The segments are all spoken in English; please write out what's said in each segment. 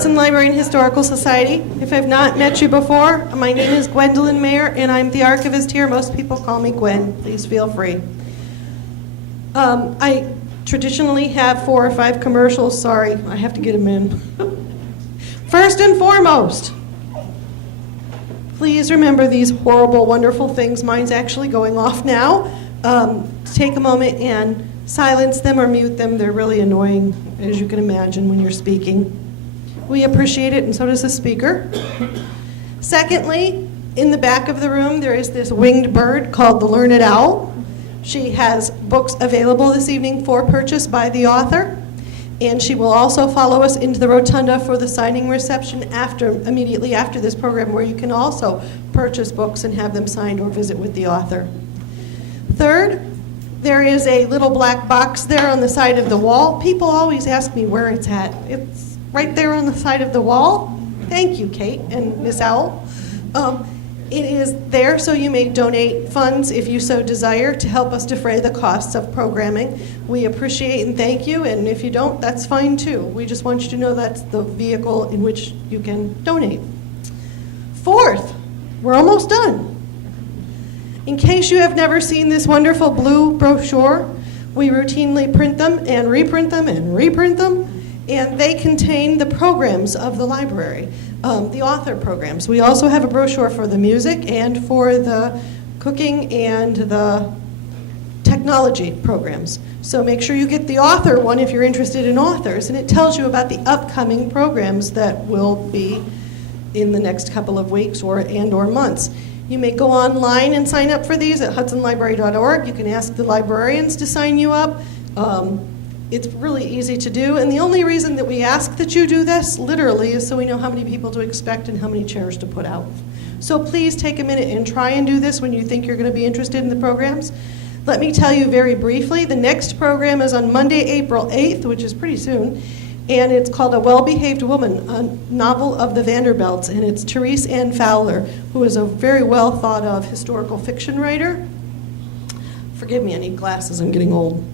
Hudson Library and Historical Society. If I've not met you before, my name is Gwendolyn Mayer, and I'm the archivist here. Most people call me Gwen. Please feel free. I traditionally have 4 or 5 commercials. Sorry, I have to get them in. First and foremost, please remember these horrible, wonderful things. Mine's actually going off now. Take a moment and silence them or mute them. They're really annoying, as you can imagine, when you're speaking. We appreciate it, and so does the speaker. Secondly, in the back of the room, there is this winged bird called the Learned Owl. She has books available this evening for purchase by the author, and she will also follow us into the rotunda for the signing reception immediately after this program, where you can also purchase books and have them signed or visit with the author. Third, there is a little black box there on the side of the wall. People always ask me where it's at. It's right there on the side of the wall. Thank you, Kate and Miss Owl. It is there so you may donate funds if you so desire to help us defray the costs of programming. We appreciate and thank you, and if you don't, that's fine too. We just want you to know that's the vehicle in which you can donate. Fourth, we're almost done. In case you have never seen this wonderful blue brochure, we routinely print them and reprint them and reprint them, and they contain the programs of the library, the author programs. We also have a brochure for the music and for the cooking and the technology programs. So make sure you get the author one if you're interested in authors, and it tells you about the upcoming programs that will be in the next couple of weeks or months. You may go online and sign up for these at hudsonlibrary.org. You can ask the librarians to sign you up. It's really easy to do, and the only reason that we ask that you do this, literally, is so we know how many people to expect and how many chairs to put out. So please take a minute and try and do this when you think you're going to be interested in the programs. Let me tell you very briefly, the next program is on Monday, April 8th, which is pretty soon, and it's called A Well-Behaved Woman, a novel of the Vanderbilts, and it's Therese Ann Fowler, who is a very well thought of historical fiction writer. Forgive me, I need glasses, I'm getting old.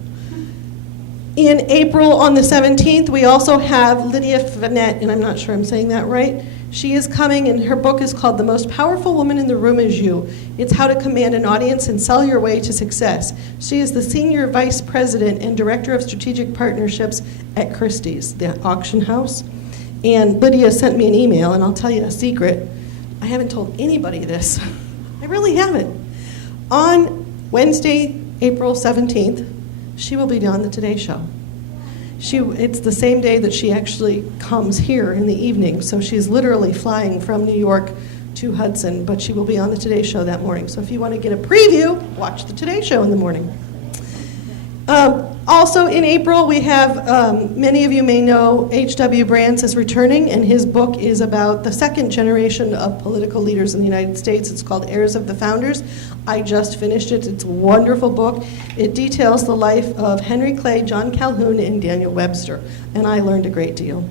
In April, on the 17th, we also have Lydia Vanette, and I'm not sure I'm saying that right. She is coming, and her book is called The Most Powerful Woman in the Room Is You. It's how to command an audience and sell your way to success. She is the Senior Vice President and Director of Strategic Partnerships at Christie's, the auction house. And Lydia sent me an email, and I'll tell you a secret. I haven't told anybody this. I really haven't. On Wednesday, April 17th, she will be on the Today Show. It's the same day that she actually comes here in the evening, so she's literally flying from New York to Hudson, but she will be on the Today Show that morning. So if you want to get a preview, watch the Today Show in the morning. Also in April, we have, many of you may know, H.W. Brands is returning, and his book is about the second generation of political leaders in the United States. It's called Heirs of the Founders. I just finished it. It's a wonderful book. It details the life of Henry Clay, John Calhoun, and Daniel Webster, and I learned a great deal.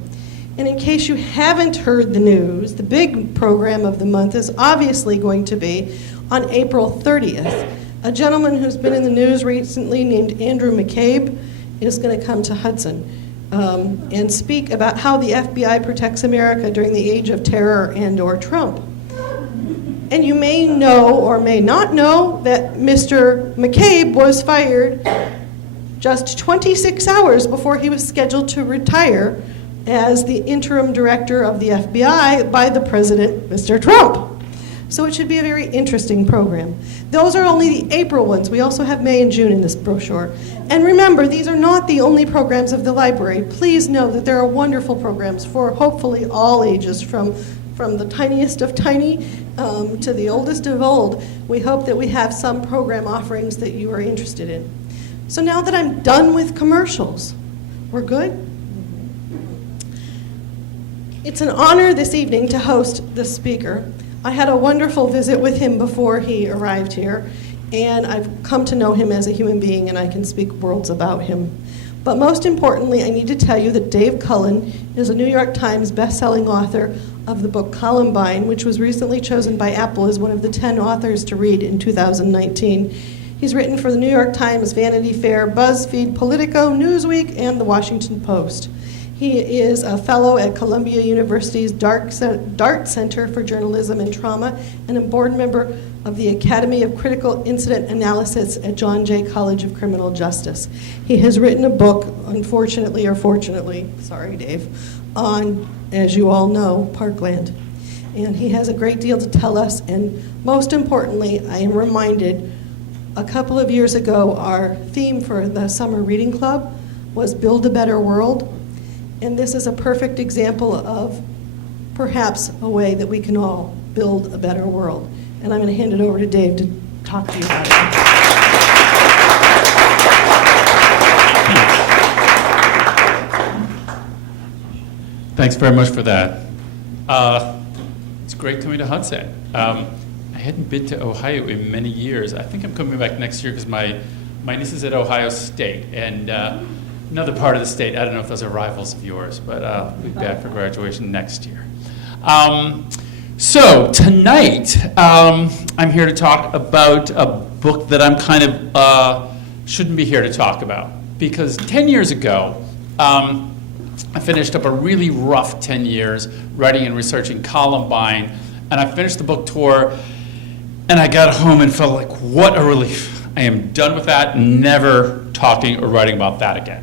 And in case you haven't heard the news, the big program of the month is obviously going to be on April 30th. A gentleman who's been in the news recently named Andrew McCabe is going to come to Hudson and speak about how the FBI protects America during the age of terror and/or Trump. And you may know or may not know that Mr. McCabe was fired just 26 hours before he was scheduled to retire as the interim director of the FBI by the president, Mr. Trump. So it should be a very interesting program. Those are only the April ones. We also have May and June in this brochure. And remember, these are not the only programs of the library. Please know that there are wonderful programs for hopefully all ages, from the tiniest of tiny to the oldest of old. We hope that we have some program offerings that you are interested in. So now that I'm done with commercials, we're good? It's an honor this evening to host the speaker. I had a wonderful visit with him before he arrived here, and I've come to know him as a human being, and I can speak worlds about him. But most importantly, I need to tell you that Dave Cullen is a New York Times best-selling author of the book Columbine, which was recently chosen by Apple as one of the 10 authors to read in 2019. He's written for the New York Times, Vanity Fair, BuzzFeed, Politico, Newsweek, and the Washington Post. He is a fellow at Columbia University's Dart Center for Journalism and Trauma and a board member of the Academy of Critical Incident Analysis at John Jay College of Criminal Justice. He has written a book, unfortunately or fortunately, sorry Dave, on, as you all know, Parkland. And he has a great deal to tell us, and most importantly, I am reminded a couple of years ago, our theme for the Summer Reading Club was Build a Better World. And this is a perfect example of perhaps a way that we can all build a better world. And I'm going to hand it over to Dave to talk to you about it. Thanks very much for that. It's great coming to Hudson. I hadn't been to Ohio in many years. I think I'm coming back next year because my niece is at Ohio State, and another part of the state. I don't know if those are rivals of yours, but I'll be back for graduation next year. So tonight, I'm here to talk about a book that I'm kind of shouldn't be here to talk about, because 10 years ago, I finished up a really rough 10 years writing and researching Columbine, and I finished the book tour, and I got home and felt like, what a relief. I am done with that, never talking or writing about that again.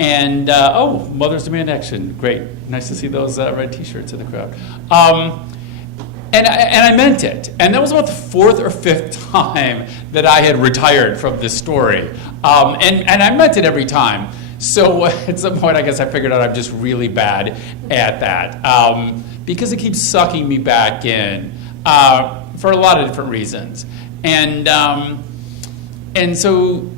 And, oh, Mother's Demand Action, great. Nice to see those red t-shirts in the crowd. And I meant it. And that was about the fourth or fifth time that I had retired from this story. And I meant it every time. So at some point, I guess I figured out I'm just really bad at that, because it keeps sucking me back in for a lot of different reasons. And so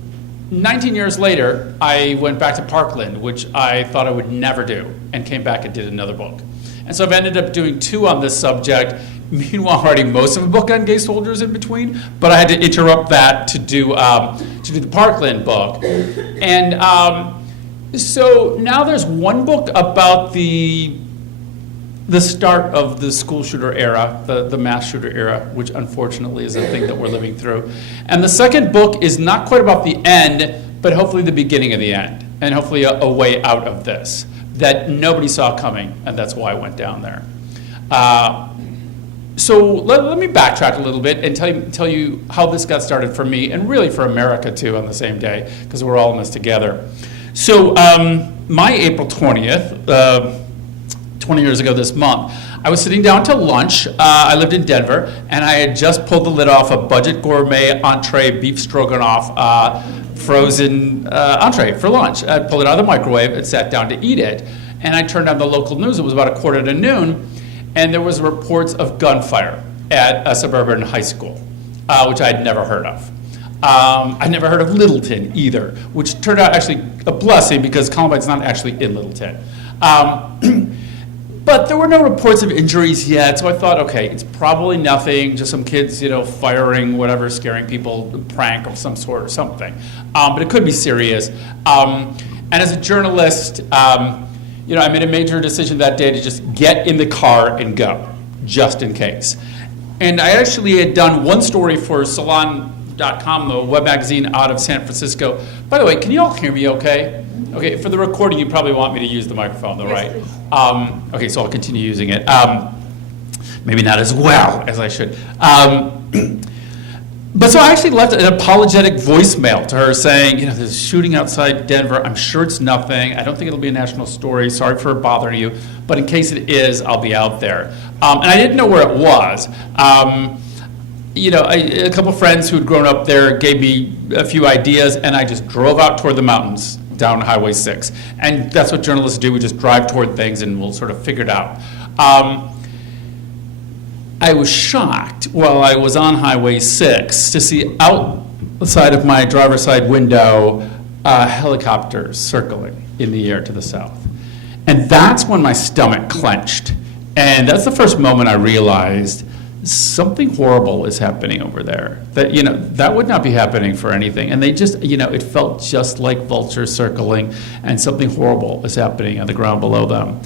19 years later, I went back to Parkland, which I thought I would never do, and came back and did another book. And so I've ended up doing 2 on this subject, meanwhile writing most of a book on gay soldiers in between, but I had to interrupt that to do the Parkland book. And so now there's one book about the start of the school shooter era, the mass shooter era, which unfortunately is a thing that we're living through. And the second book is not quite about the end, but hopefully the beginning of the end, and hopefully a way out of this that nobody saw coming, and that's why I went down there. So let me backtrack a little bit and tell you how this got started for me, and really for America too on the same day, because we're all in this together. So my April 20th, 20 years ago this month, I was sitting down to lunch. I lived in Denver, and I had just pulled the lid off a budget gourmet entree beef stroganoff frozen entree for lunch. I pulled it out of the microwave and sat down to eat it. And I turned on the local news. It was about 1:45, and there was reports of gunfire at a suburban high school, which I had never heard of. I'd never heard of Littleton either, which turned out actually a blessing because Columbine's not actually in Littleton. But there were no reports of injuries yet, so I thought, okay, it's probably nothing, just some kids, firing whatever, scaring people, a prank of some sort or something. But it could be serious. And as a journalist, I made a major decision that day to just get in the car and go, just in case. And I actually had done one story for Salon.com, the web magazine out of San Francisco. By the way, can you all hear me okay? Okay, for the recording, you probably want me to use the microphone, though, right? Okay, so I'll continue using it. Maybe not as well as I should. But so I actually left an apologetic voicemail to her saying, there's a shooting outside Denver. I'm sure it's nothing. I don't think it'll be a national story. Sorry for bothering you. But in case it is, I'll be out there. And I didn't know where it was. A couple friends who had grown up there gave me a few ideas, and I just drove out toward the mountains down Highway 6. And that's what journalists do. We just drive toward things and we'll sort of figure it out. I was shocked while I was on Highway 6 to see outside of my driver's side window helicopters circling in the air to the south. And that's when my stomach clenched. And that's the first moment I realized something horrible is happening over there. That, that would not be happening for anything. And they just, it felt just like vultures circling, and something horrible is happening on the ground below them.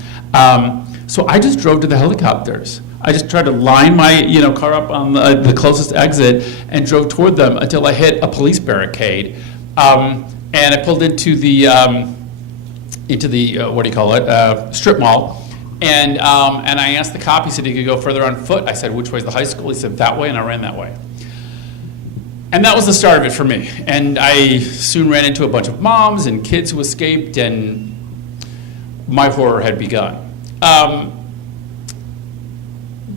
So I just drove to the helicopters. I just tried to line my, car up on the closest exit and drove toward them until I hit a police barricade. And I pulled into the into the, strip mall. And I asked the cop, he said he could go further on foot. I said, which way's the high school? He said, that way, and I ran that way. And that was the start of it for me. And I soon ran into a bunch of moms and kids who escaped, and my horror had begun.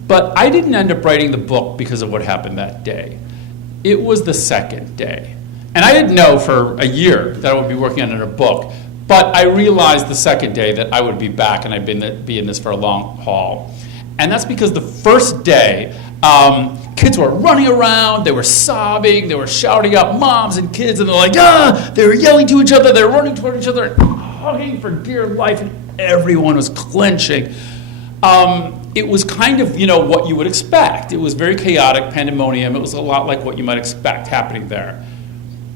But I didn't end up writing the book because of what happened that day. It was the second day. And I didn't know for a year that I would be working on a book, but I realized the second day that I would be back and I'd be in this for a long haul. And that's because the first day, kids were running around, they were sobbing, they were shouting out moms and kids, and they're like, they were yelling to each other, they were running toward each other, and hugging for dear life, and everyone was clenching. It was kind of, what you would expect. It was very chaotic, pandemonium. It was a lot like what you might expect happening there.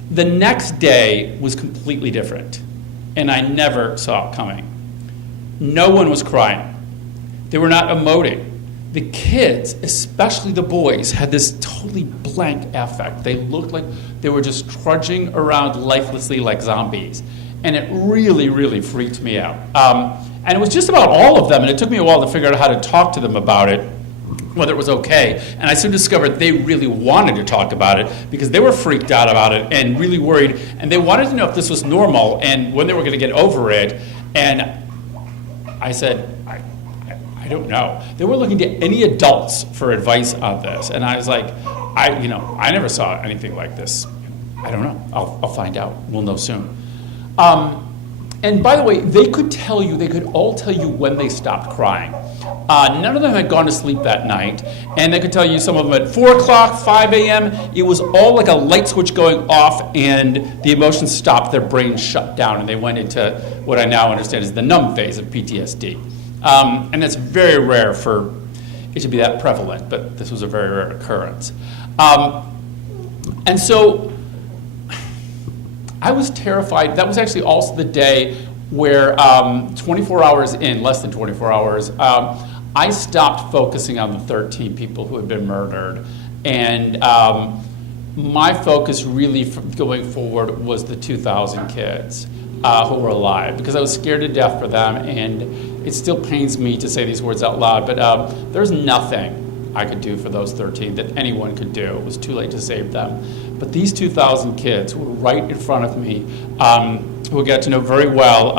The next day was completely different, and I never saw it coming. No one was crying. They were not emoting. The kids, especially the boys, had this totally blank affect. They looked like they were just trudging around lifelessly like zombies. And it really, really freaked me out. And it was just about all of them, and it took me a while to figure out how to talk to them about it, whether it was okay. And I soon discovered they really wanted to talk about it because they were freaked out about it and really worried, and they wanted to know if this was normal and when they were going to get over it. And I said, I don't know. They were looking to any adults for advice on this, and I was like, I never saw anything like this. I don't know. I'll find out. We'll know soon. And by the way, they could all tell you when they stopped crying. None of them had gone to sleep that night, and they could tell you some of them at 4 o'clock, 5 a.m. It was all like a light switch going off, and the emotions stopped, their brains shut down, and they went into what I now understand is the numb phase of PTSD. And that's very rare for it to be that prevalent, but this was a very rare occurrence. And so I was terrified. That was actually also the day where 24 hours in, less than 24 hours, I stopped focusing on the 13 people who had been murdered. And my focus really going forward was the 2,000 kids who were alive, because I was scared to death for them, and it still pains me to say these words out loud, but there's nothing I could do for those 13 that anyone could do. It was too late to save them. But these 2,000 kids who were right in front of me, who I got to know very well,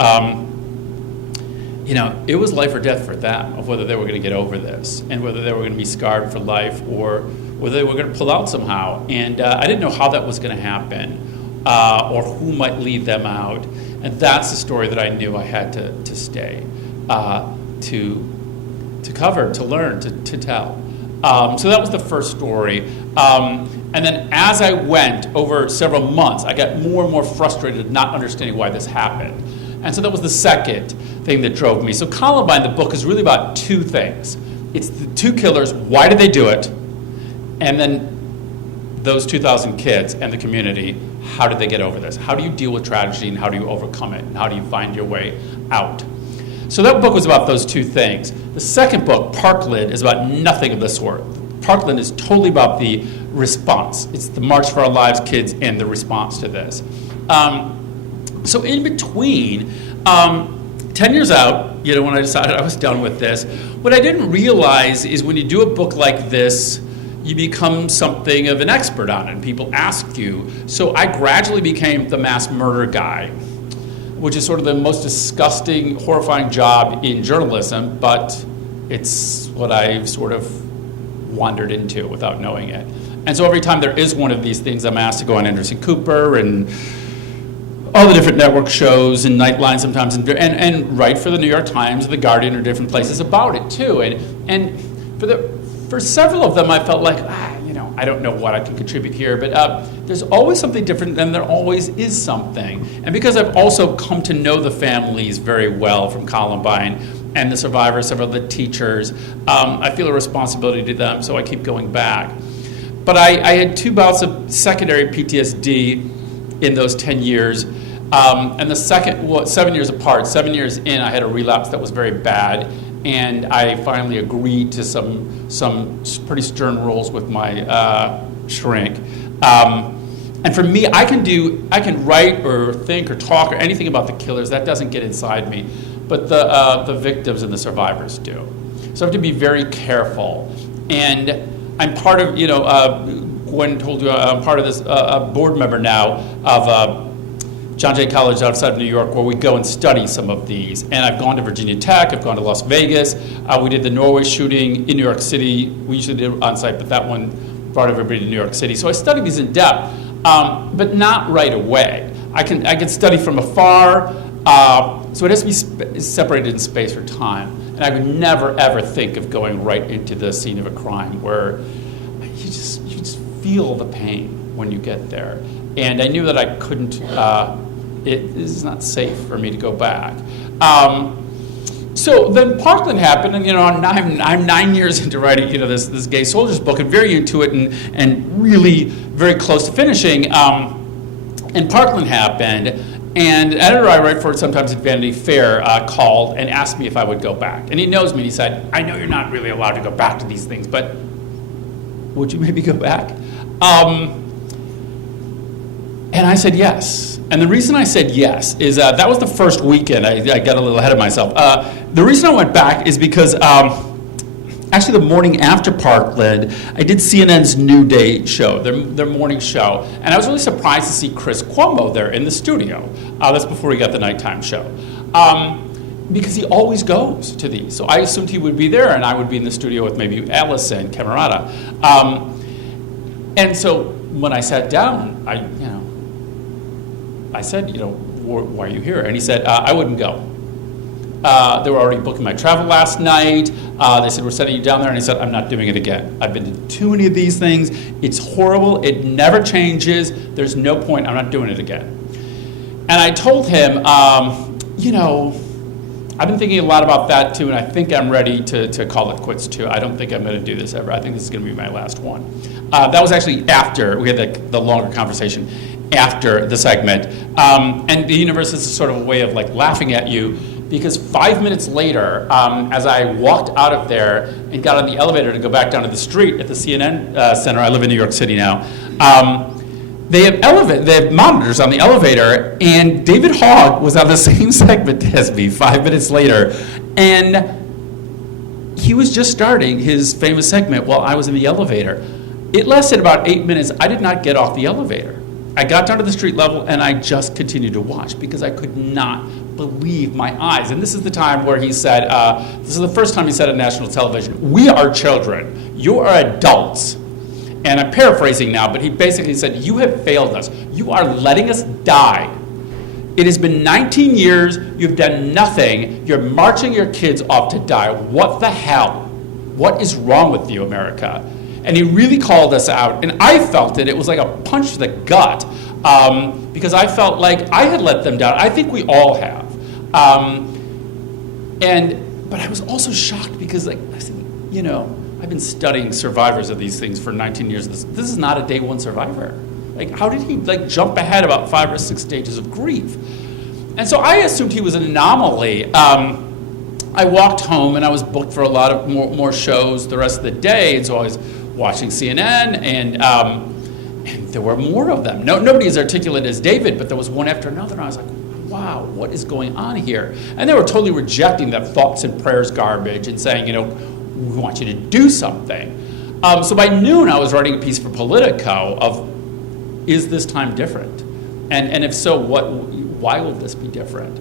it was life or death for them of whether they were going to get over this and whether they were going to be scarred for life or whether they were going to pull out somehow. And I didn't know how that was going to happen or who might lead them out. And that's the story that I knew I had to stay, to cover, to learn, to tell. So that was the first story. And then as I went over several months, I got more and more frustrated not understanding why this happened. And so that was the second thing that drove me. So Columbine, the book, is really about two things. It's the two killers, why did they do it? And then those 2,000 kids and the community, how did they get over this? How do you deal with tragedy, and how do you overcome it? And how do you find your way out? So that book was about those two things. The second book, Parkland, is about nothing of the sort. Parkland is totally about the response. It's the March for Our Lives kids and the response to this. So in between, 10 years out, when I decided I was done with this, what I didn't realize is when you do a book like this, you become something of an expert on it, and people ask you. So I gradually became the mass murder guy, which is sort of the most disgusting, horrifying job in journalism, but it's what I've sort of wandered into without knowing it. And so every time there is one of these things, I'm asked to go on Anderson Cooper and all the different network shows and Nightline sometimes, and write for the New York Times, The Guardian, or different places about it too. And for several of them, I felt like, I don't know what I can contribute here, but there's always something different, and there always is something. And because I've also come to know the families very well from Columbine and the survivors, several of the teachers, I feel a responsibility to them, so I keep going back. But I had 2 bouts of secondary PTSD in those 10 years. And the second, 7 years apart, 7 years in, I had a relapse that was very bad. And I finally agreed to some pretty stern rules with my shrink. And for me, I can write or think or talk or anything about the killers. That doesn't get inside me. But the victims and the survivors do. So I have to be very careful. And I'm part of, Gwen told you, I'm part of this board member now of John Jay College outside of New York, where we go and study some of these. And I've gone to Virginia Tech, I've gone to Las Vegas. We did the Norway shooting in New York City. We usually did it on site, but that one brought everybody to New York City. So I studied these in depth, but not right away. I can study from afar, so it has to be separated in space or time. And I would never, ever think of going right into the scene of a crime where you just feel the pain when you get there. And I knew that I couldn't, it is not safe for me to go back. So then Parkland happened, and I'm 9 years into writing this Gay Soldiers book, and very into it, and really very close to finishing. And Parkland happened, and the editor I write for sometimes at Vanity Fair called and asked me if I would go back. And he knows me, and he said, I know you're not really allowed to go back to these things, but would you maybe go back? And I said yes. And the reason I said yes is that was the first weekend. I got a little ahead of myself. The reason I went back is because actually the morning after Parkland, I did CNN's New Day show, their morning show. And I was really surprised to see Chris Cuomo there in the studio. That's before he got the nighttime show. Because he always goes to these. So I assumed he would be there, and I would be in the studio with maybe Allison, Camerata. And so when I sat down, I said, why are you here? And he said, I wouldn't go. They were already booking my travel last night. They said, we're sending you down there. And he said, I'm not doing it again. I've been to too many of these things. It's horrible. It never changes. There's no point. I'm not doing it again. And I told him, I've been thinking a lot about that too, and I think I'm ready to call it quits too. I don't think I'm going to do this ever. I think this is going to be my last one. That was actually after we had the longer conversation after the segment. And the universe is sort of a way of laughing at you, because 5 minutes later, as I walked out of there and got on the elevator to go back down to the street at the CNN Center, I live in New York City now, they have monitors on the elevator, and David Hogg was on the same segment as me 5 minutes later, and he was just starting his famous segment while I was in the elevator. It lasted about 8 minutes. I did not get off the elevator. I got down to the street level, and I just continued to watch because I could not believe my eyes. And this is the time where he said, this is the first time he said on national television, we are children, you are adults. And I'm paraphrasing now, but he basically said, you have failed us. You are letting us die. It has been 19 years, you've done nothing, you're marching your kids off to die. What the hell? What is wrong with you, America? And he really called us out, and I felt it. It was like a punch to the gut, because I felt like I had let them down. I think we all have. But I was also shocked because, I said, I've been studying survivors of these things for 19 years. This is not a day one survivor. How did he jump ahead about 5 or 6 stages of grief? And so I assumed he was an anomaly. I walked home, and I was booked for a lot of more shows the rest of the day, and so I was watching CNN, and there were more of them. Nobody as articulate as David, but there was one after another, and I was like, wow, what is going on here? And they were totally rejecting that thoughts and prayers garbage and saying, we want you to do something. So by noon, I was writing a piece for Politico of, is this time different? And if so, why will this be different?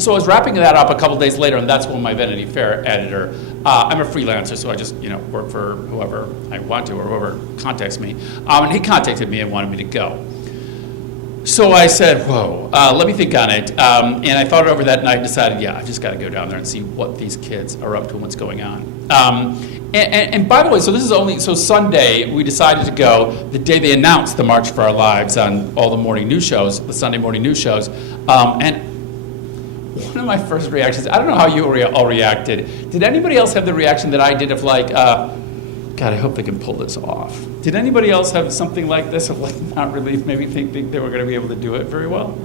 So I was wrapping that up a couple days later, and that's when my Vanity Fair editor, I'm a freelancer, so I just work for whoever I want to or whoever contacts me. And he contacted me and wanted me to go. So I said, whoa, let me think on it. And I thought it over that night and decided, I've just got to go down there and see what these kids are up to and what's going on. And by the way, so Sunday, we decided to go the day they announced the March for Our Lives on all the morning news shows, the Sunday morning news shows. And one of my first reactions, I don't know how you all reacted. Did anybody else have the reaction that I did of God, I hope they can pull this off? Did anybody else have something like this of not really maybe think they were going to be able to do it very well?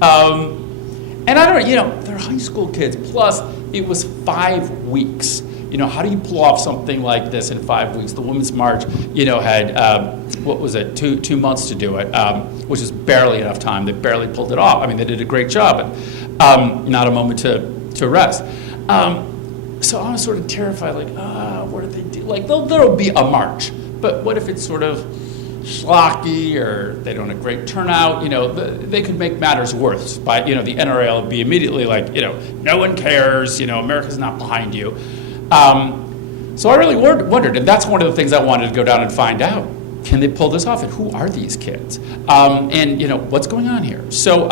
And I don't know, they're high school kids. Plus, it was 5 weeks how do you pull off something like this in 5 weeks? The Women's March, had, what was it, two months to do it, which is barely enough time. They barely pulled it off. I mean, they did a great job, but not a moment to rest. So I was sort of terrified, what do they do? Like, there'll be a march, but what if it's sort of schlocky or they don't have great turnout? They could make matters worse by, the NRA would be immediately like, no one cares, America's not behind you. So I really wondered, and that's one of the things I wanted to go down and find out. Can they pull this off? And who are these kids? And, what's going on here? So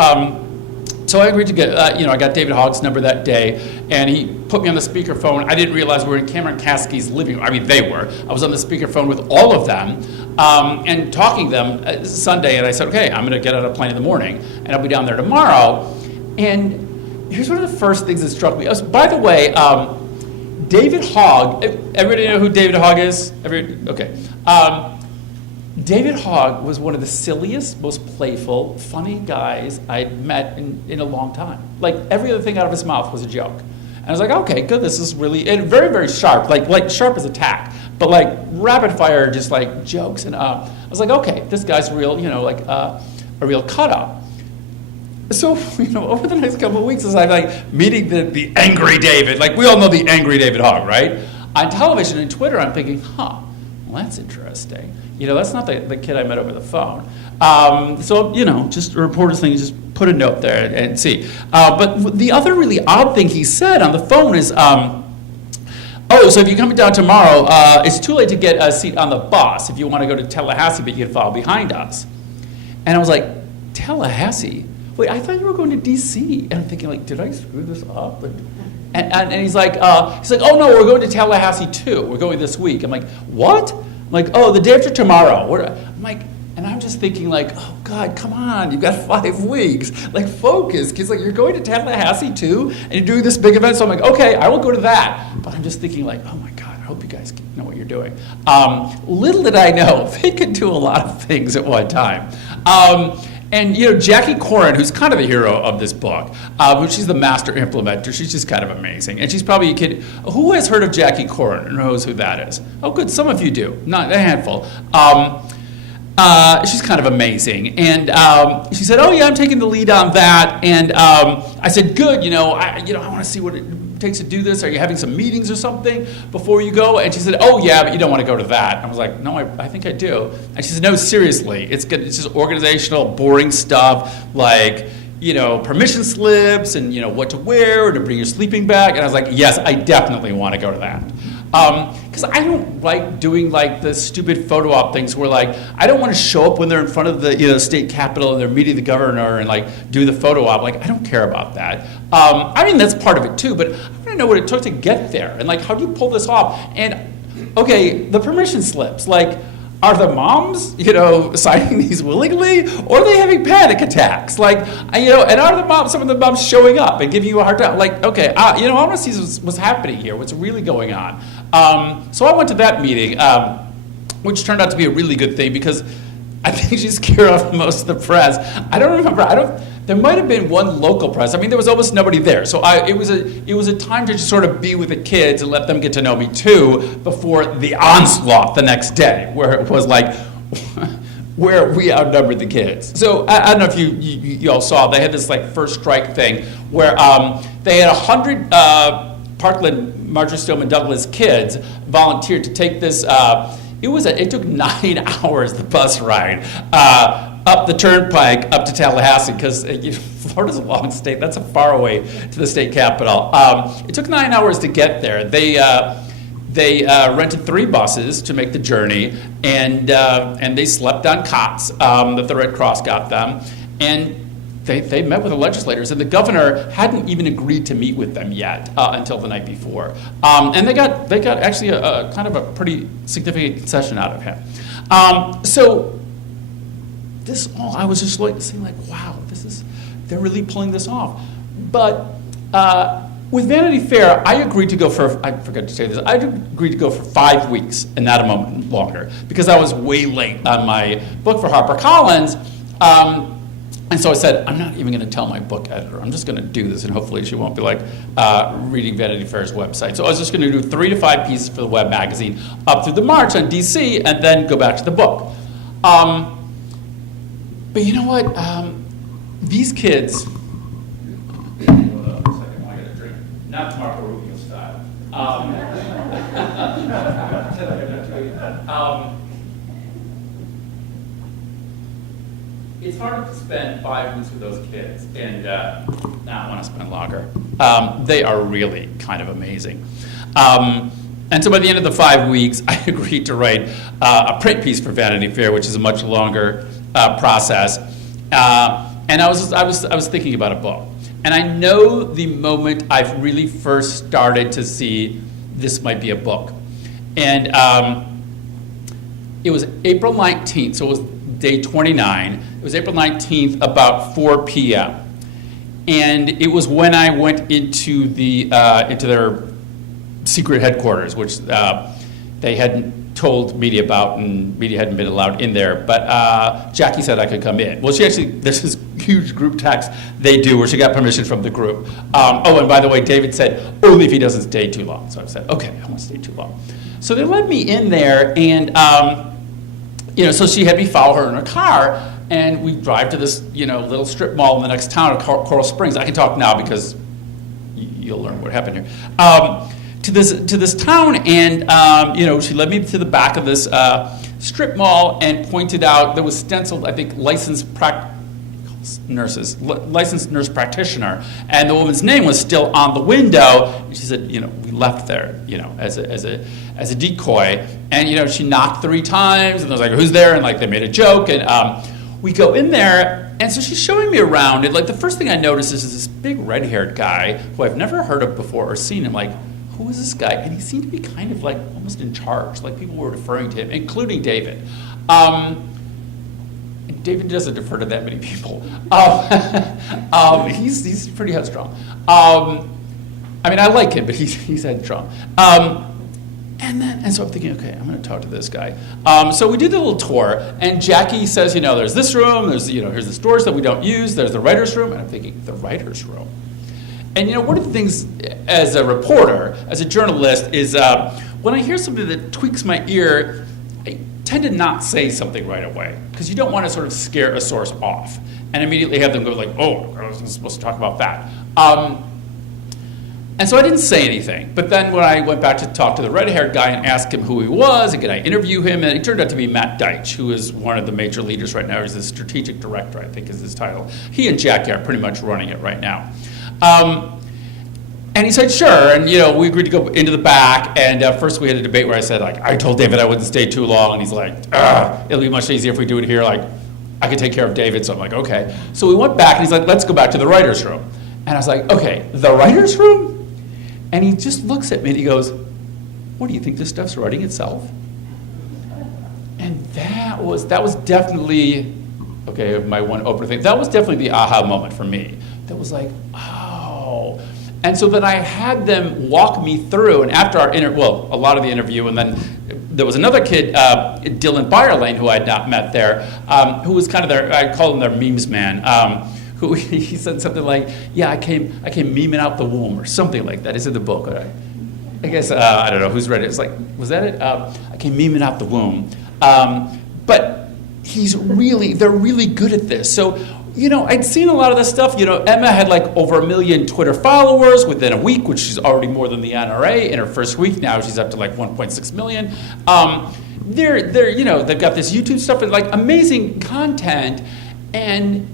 I agreed to get, I got David Hogg's number that day, and he put me on the speakerphone. I didn't realize we were in Cameron Caskey's living room. I mean, they were. I was on the speakerphone with all of them and talking to them Sunday, and I said, okay, I'm going to get on a plane in the morning, and I'll be down there tomorrow. And here's one of the first things that struck me. By the way, David Hogg, everybody know who David Hogg is? Okay. David Hogg was one of the silliest, most playful, funny guys I'd met in a long time. Like, every other thing out of his mouth was a joke. And I was like, okay, good, this is really, and very, very sharp, like sharp as a tack, but like rapid fire, just like jokes. And I was like, okay, this guy's real, a real cut up. So, over the next couple of weeks, as I'm like meeting the angry David, like we all know the angry David Hogg, right? On television and Twitter, I'm thinking, well, that's interesting. That's not the kid I met over the phone. So, just a reporter's thing, just put a note there and see. But the other really odd thing he said on the phone is, so if you're coming down tomorrow, it's too late to get a seat on the bus if you want to go to Tallahassee, but you can follow behind us. And I was like, Tallahassee? Wait, I thought you were going to D.C. And I'm thinking, like, did I screw this up? And he's like, oh no, we're going to Tallahassee too. We're going this week. I'm like, what? I'm like, oh, the day after tomorrow. I'm like, and I'm just thinking like, oh God, come on, you've got 5 weeks. Like, focus. Kids, like, you're going to Tallahassee too, and you're doing this big event. So I'm like, okay, I will go to that. But I'm just thinking like, oh my God, I hope you guys know what you're doing. Little did I know, they could do a lot of things at one time. And Jacqueline Koren, who's kind of the hero of this book, she's the master implementer. She's just kind of amazing. And she's probably a kid. Who has heard of Jacqueline Koren and knows who that is? Oh, good. Some of you do. Not a handful. She's kind of amazing. And she said, oh, yeah, I'm taking the lead on that. And I said, good. I want to see what it takes to do this. Are you having some meetings or something before you go? And she said, oh yeah, but you don't want to go to that. I was like, no, I think I do. And she said, no, seriously, it's good. It's just organizational, boring stuff like, permission slips and, what to wear or to bring your sleeping bag. And I was like, yes, I definitely want to go to that. Because I don't like doing like the stupid photo op things where like I don't want to show up when they're in front of the state capitol and they're meeting the governor and like do the photo op. Like, I don't care about that. I mean, that's part of it too, but I want to know what it took to get there and like how do you pull this off? And okay, the permission slips, like, are the moms, signing these willingly, or are they having panic attacks? Like, and are some of the moms showing up and giving you a hard time? Like, okay, I want to see what's happening here, what's really going on. So I went to that meeting, which turned out to be a really good thing because I think she scared off most of the press. I don't remember. There might have been one local press. I mean, there was almost nobody there. So it was a time to just sort of be with the kids and let them get to know me too before the onslaught the next day, where it was like, where we outnumbered the kids. So I don't know if you all saw, they had this like first strike thing where they had 100 Parkland, Marjorie Stoneman Douglas kids volunteered to take this. It took 9 hours, the bus ride, up the turnpike up to Tallahassee, because Florida's a long state. That's a far away to the state capitol. It took 9 hours to get there. They rented 3 buses to make the journey, and they slept on cots that the Red Cross got them, and they met with the legislators, and the governor hadn't even agreed to meet with them yet until the night before. And they got actually a kind of a pretty significant concession out of him. So this all, I was just like saying like, wow, they're really pulling this off. But with Vanity Fair, I agreed to go I forgot to say this, I agreed to go for 5 weeks and not a moment longer because I was way late on my book for HarperCollins. And so I said, I'm not even going to tell my book editor. I'm just going to do this, and hopefully she won't be like reading Vanity Fair's website. So I was just going to do 3 to 5 pieces for the web magazine up through the March on DC, and then go back to the book. But you know what? These kids. Hold on for a second, I got a drink. Not Marco Rubio style. It's hard to spend 5 weeks with those kids and not want to spend longer. They are really kind of amazing. And so by the end of the 5 weeks, I agreed to write a print piece for Vanity Fair, which is a much longer process. And I was thinking about a book. And I know the moment I've really first started to see this might be a book. And it was April 19th, so it was day 29. It was April 19th, about 4 p.m. And it was when I went into their secret headquarters, which they hadn't told media about, and media hadn't been allowed in there. But Jackie said I could come in. Well, there's this huge group text they do where she got permission from the group. And by the way, David said only if he doesn't stay too long. So I said, okay, I won't stay too long. So they let me in there, and so she had me follow her in her car, and we drive to this little strip mall in the next town of Coral Springs. I can talk now because you'll learn what happened here. To this town, and she led me to the back of this strip mall and pointed out there was stenciled, I think, licensed nurse practitioner, and the woman's name was still on the window. And she said, we left there, as a decoy, and she knocked 3 times, and I was like, who's there? And like they made a joke, and we go in there, and so she's showing me around, and like the first thing I noticed is this big red-haired guy who I've never heard of before or seen him. Like, who is this guy? And he seemed to be kind of like almost in charge, like people were deferring to him, including David. David doesn't defer to that many people. He's pretty headstrong. I like him, but he's headstrong. And so I'm thinking, okay, I'm going to talk to this guy. So we do the little tour, and Jackie says, there's this room, there's here's the stores that we don't use, there's the writer's room, and I'm thinking, the writer's room. And one of the things as a reporter, as a journalist, is when I hear something that tweaks my ear, I tend to not say something right away, because you don't want to sort of scare a source off and immediately have them go like, oh, I wasn't supposed to talk about that. And so I didn't say anything. But then when I went back to talk to the red-haired guy and ask him who he was, and could I interview him, and it turned out to be Matt Dykes, who is one of the major leaders right now. He's the strategic director, I think is his title. He and Jackie are pretty much running it right now. And he said, sure, and we agreed to go into the back, and first we had a debate where I said, like, I told David I wouldn't stay too long, and he's like, it'll be much easier if we do it here, like, I could take care of David, so I'm like, okay. So we went back, and he's like, let's go back to the writer's room. And I was like, okay, the writer's room? And he just looks at me and he goes, what, do you think this stuff's writing itself? And that was definitely, okay, my one opener thing, that was definitely the aha moment for me. That was like, oh. And so then I had them walk me through, and after our a lot of the interview, and then there was another kid, Dylan Byerlane, who I had not met there, who was kind of I call him their memes man, who he said something like, yeah, I came memeing out the womb, or something like that. It's in the book. I guess, I don't know who's read it. It's like, was that it? I came memeing out the womb. But they're really good at this. So, I'd seen a lot of this stuff. Emma had like over 1 million Twitter followers within a week, which is already more than the NRA. In her first week now, she's up to like 1.6 million. They've got this YouTube stuff and like amazing content, and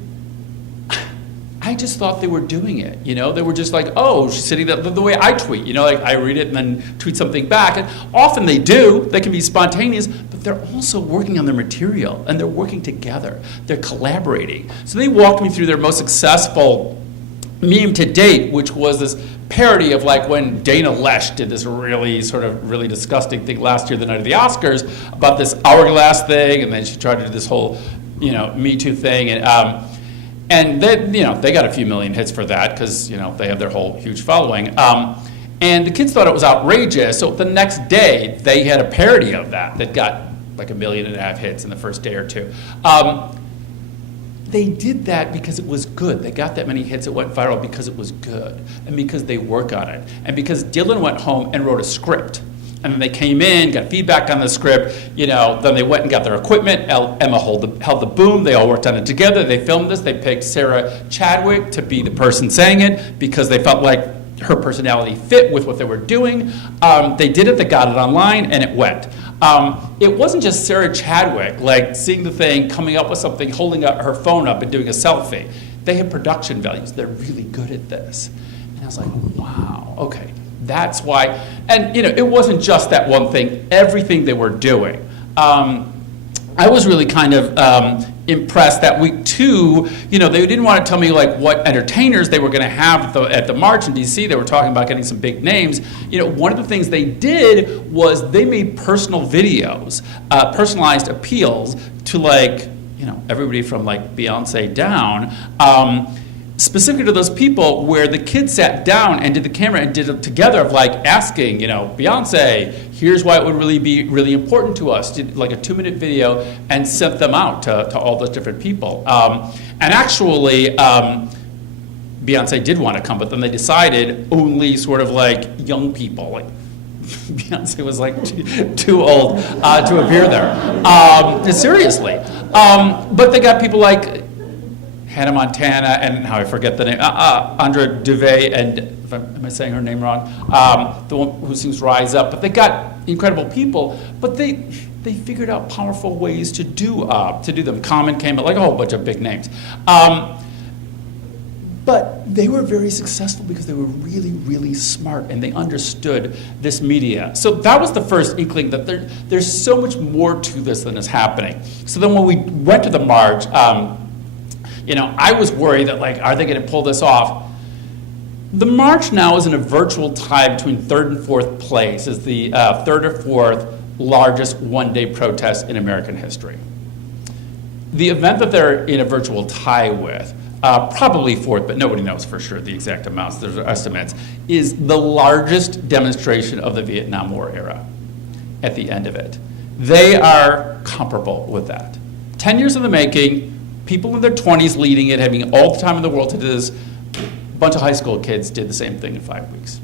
I just thought they were doing it, They were just like, oh, she's sitting there, the way I tweet, like I read it and then tweet something back. And often they do. They can be spontaneous, but they're also working on their material, and they're working together. They're collaborating. So they walked me through their most successful meme to date, which was this parody of like when Dana Lesh did this really disgusting thing last year, the night of the Oscars, about this hourglass thing, and then she tried to do this whole, Me Too thing. And they got a few million hits for that because, they have their whole huge following. And the kids thought it was outrageous. So the next day, they had a parody of that got like 1.5 million hits in the first day or two. they did that because it was good. They got that many hits, it went viral because it was good, and because they work on it, and because Dylan went home and wrote a script. And then they came in, got feedback on the script, then they went and got their equipment. Emma held the boom, they all worked on it together, they filmed this, they picked Sarah Chadwick to be the person saying it because they felt like her personality fit with what they were doing. They did it, they got it online, and it went. It wasn't just Sarah Chadwick, like seeing the thing, coming up with something, holding up her phone up and doing a selfie. They have production values, they're really good at this. And I was like, wow, okay. That's why, and it wasn't just that one thing, everything they were doing. I was really kind of impressed that week too, they didn't want to tell me like what entertainers they were going to have at the march in DC. They were talking about getting some big names. One of the things they did was they made personal videos, personalized appeals to like, everybody from like Beyonce down, specific to those people where the kids sat down and did the camera and did it together of like asking, Beyonce, here's why it would really be really important to us. Did like a 2-minute video and sent them out to all those different people. And actually, Beyonce did want to come, but then they decided only sort of like young people, like Beyonce was like too old to appear there. Seriously. But they got people like Hannah Montana, and now I forget the name, Andra Duvay, and am I saying her name wrong? The one who sings Rise Up. But they got incredible people, but they figured out powerful ways to do them. Common came, like a whole bunch of big names. But they were very successful because they were really, really smart and they understood this media. So that was the first inkling that there's so much more to this than is happening. So then when we went to the march, I was worried that like, are they going to pull this off? The march now is in a virtual tie between third and fourth place as the third or fourth largest one-day protest in American history. The event that they're in a virtual tie with, probably fourth, but nobody knows for sure the exact amounts, there's estimates, is the largest demonstration of the Vietnam War era at the end of it. They are comparable with that. 10 years in the making, people in their 20s leading it, having all the time in the world to do this. A bunch of high school kids did the same thing in 5 weeks.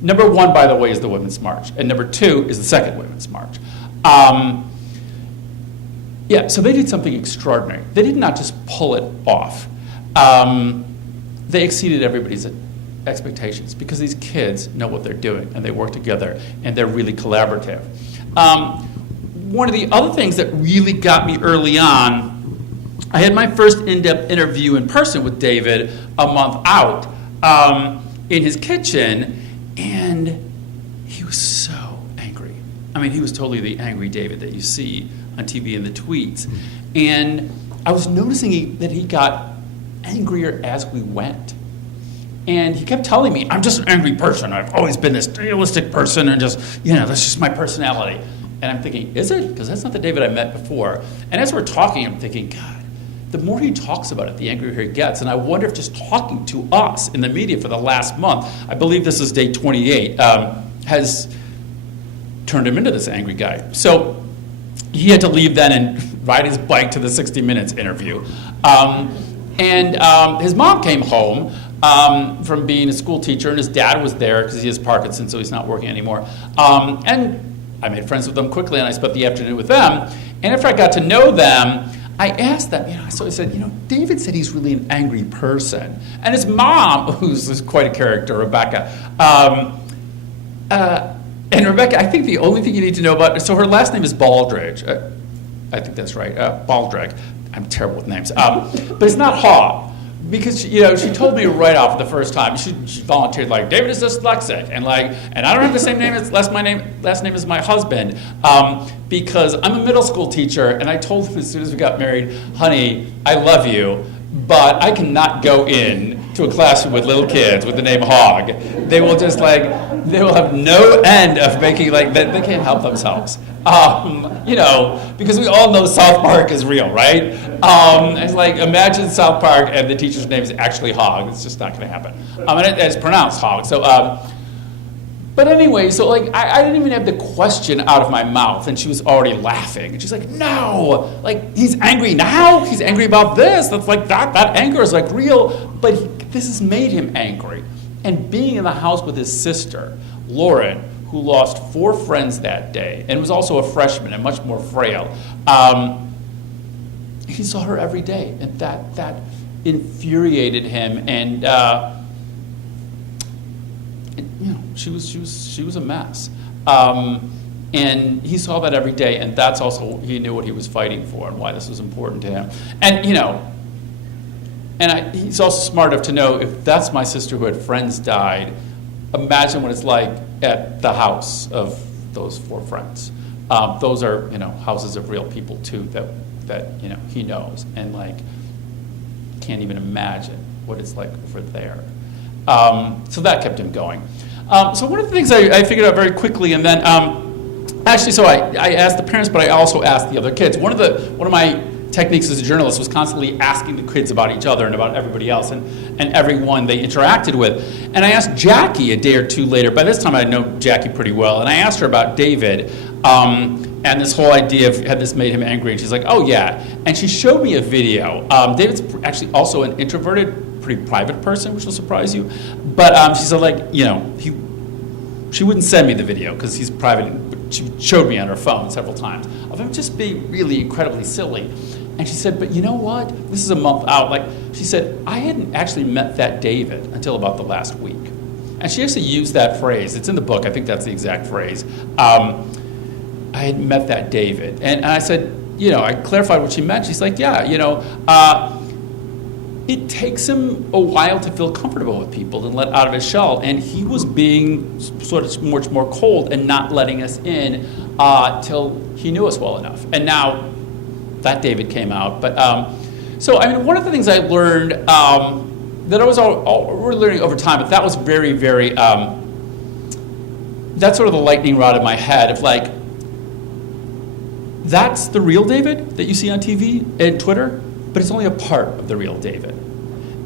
Number one, by the way, is the Women's March. And number two is the second Women's March. So they did something extraordinary. They did not just pull it off. They exceeded everybody's expectations because these kids know what they're doing and they work together and they're really collaborative. One of the other things that really got me early on, I had my first in-depth interview in person with David a month out in his kitchen, and he was so angry. I mean, he was totally the angry David that you see on TV in the tweets. And I was noticing that he got angrier as we went. And he kept telling me, I'm just an angry person. I've always been this idealistic person and just, that's just my personality. And I'm thinking, is it? Because that's not the David I met before. And as we're talking, I'm thinking, God, the more he talks about it, the angrier he gets. And I wonder if just talking to us in the media for the last month, I believe this is day 28, has turned him into this angry guy. So he had to leave then and ride his bike to the 60 Minutes interview. And his mom came home from being a school teacher, and his dad was there because he has Parkinson's, so he's not working anymore. And I made friends with them quickly, and I spent the afternoon with them. And after I got to know them, I asked them, so I said, David said he's really an angry person. And his mom, who's quite a character, Rebecca, and Rebecca, I think the only thing you need to know about, so her last name is Baldridge. I think that's right, Baldridge. I'm terrible with names. But it's not Haw. Because she told me right off the first time, she volunteered like, David is dyslexic, and I don't have the same name as last name as my husband, because I'm a middle school teacher, and I told him as soon as we got married, honey, I love you, but I cannot go in to a classroom with little kids with the name Hog. They will just they will have no end of making they can't help themselves. Because we all know South Park is real, right? It's like, imagine South Park and the teacher's name is actually Hog. It's just not going to happen. And it's pronounced Hog. So, But anyway, so like I didn't even have the question out of my mouth, and she was already laughing. And she's like, "No, like he's angry now. He's angry about this. That's like that anger is like real, but this has made him angry." And being in the house with his sister, Lauren, who lost 4 friends that day, and was also a freshman and much more frail, he saw her every day, and that infuriated him, and you know, she was a mess, and he saw that every day, and that's also, he knew what he was fighting for and why this was important to him, and you know, and he's also smart enough to know, if that's my sister who had friends died, imagine what it's like at the house of those 4 friends. Those are, you know, houses of real people too, that you know, he knows, and like can't even imagine what it's like over there. So that kept him going. So one of the things I figured out very quickly, and then actually, so I asked the parents, but I also asked the other kids. One of my techniques as a journalist was constantly asking the kids about each other and about everybody else and everyone they interacted with. And I asked Jackie a day or 2 later. By this time I know Jackie pretty well, and I asked her about David and this whole idea of had this made him angry, and she's like, "Oh yeah." And she showed me a video. David's actually also an introverted, pretty private person, which will surprise you. But she said, like, you know, she wouldn't send me the video because he's private, but she showed me on her phone several times of him just being really incredibly silly. And she said, "But you know what? This is a month out." Like, she said, "I hadn't actually met that David until about the last week." And she actually used that phrase. It's in the book. I think that's the exact phrase. I had met that David. And I said, you know, I clarified what she meant. She's like, "Yeah, you know, it takes him a while to feel comfortable with people and let out of his shell. And he was being sort of much more cold and not letting us in till he knew us well enough." And now that David came out. But so, I mean, one of the things I learned that I was already learning over time, but that was very, very, that's sort of the lightning rod in my head of like, that's the real David that you see on TV and Twitter, but it's only a part of the real David.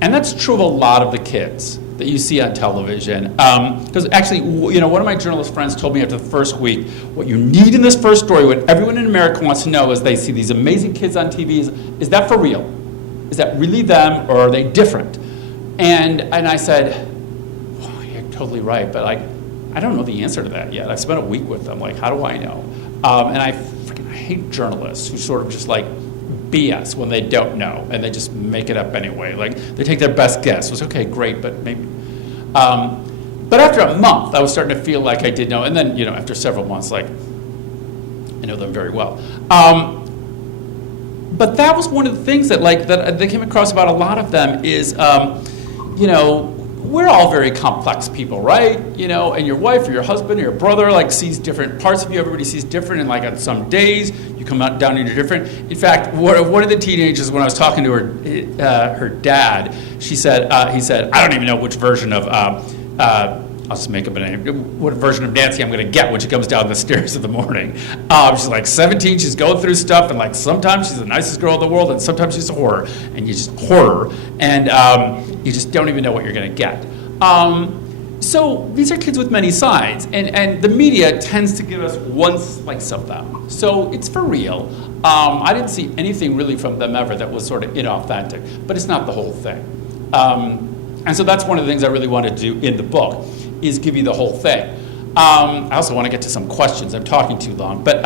And that's true of a lot of the kids that you see on television. Because actually, you know, one of my journalist friends told me after the first week, what you need in this first story, what everyone in America wants to know is they see these amazing kids on TV, is that for real? Is that really them, or are they different? And I said, "Oh, you're totally right, but I don't know the answer to that yet. I've spent a week with them, like, how do I know?" And I hate journalists who sort of just like BS when they don't know, and they just make it up anyway. Like, they take their best guess. It was okay, great, but maybe. But after a month, I was starting to feel like I did know, and then, you know, after several months, like, I know them very well. But that was one of the things that, like, that they came across about a lot of them is, you know, we're all very complex people, right? You know, and your wife or your husband or your brother like sees different parts of you. Everybody sees different, and like on some days you come out down and you're different. In fact, one of the teenagers, when I was talking to her dad, he said, "I don't even know which version of I'll just make up a name. What version of Nancy I'm going to get when she comes down the stairs in the morning?" She's like 17. She's going through stuff, and like sometimes she's the nicest girl in the world, and sometimes she's a horror, and you just horror, and you just don't even know what you're going to get. So these are kids with many sides, and the media tends to give us one slice of them. So it's for real. I didn't see anything really from them ever that was sort of inauthentic, but it's not the whole thing. And so that's one of the things I really wanted to do in the book, is give you the whole thing. I also want to get to some questions. I'm talking too long. But,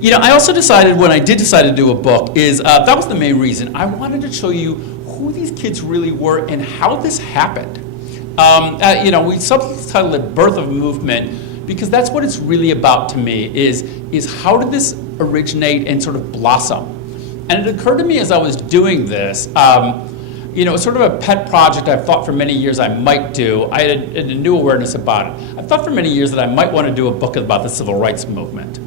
you know, I also decided when I did decide to do a book is, that was the main reason. I wanted to show you who these kids really were and how this happened. You know, we subtitled it Birth of a Movement, because that's what it's really about to me, is how did this originate and sort of blossom? And it occurred to me as I was doing this, you know, it's sort of a pet project I've thought for many years I might do. I had a new awareness about it. I've thought for many years that I might want to do a book about the civil rights movement.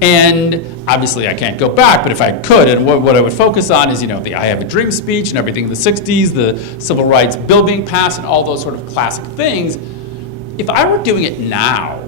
And obviously I can't go back, but if I could, and what I would focus on is, you know, the I Have a Dream speech and everything in the 60s, the civil rights bill being passed, and all those sort of classic things. If I were doing it now,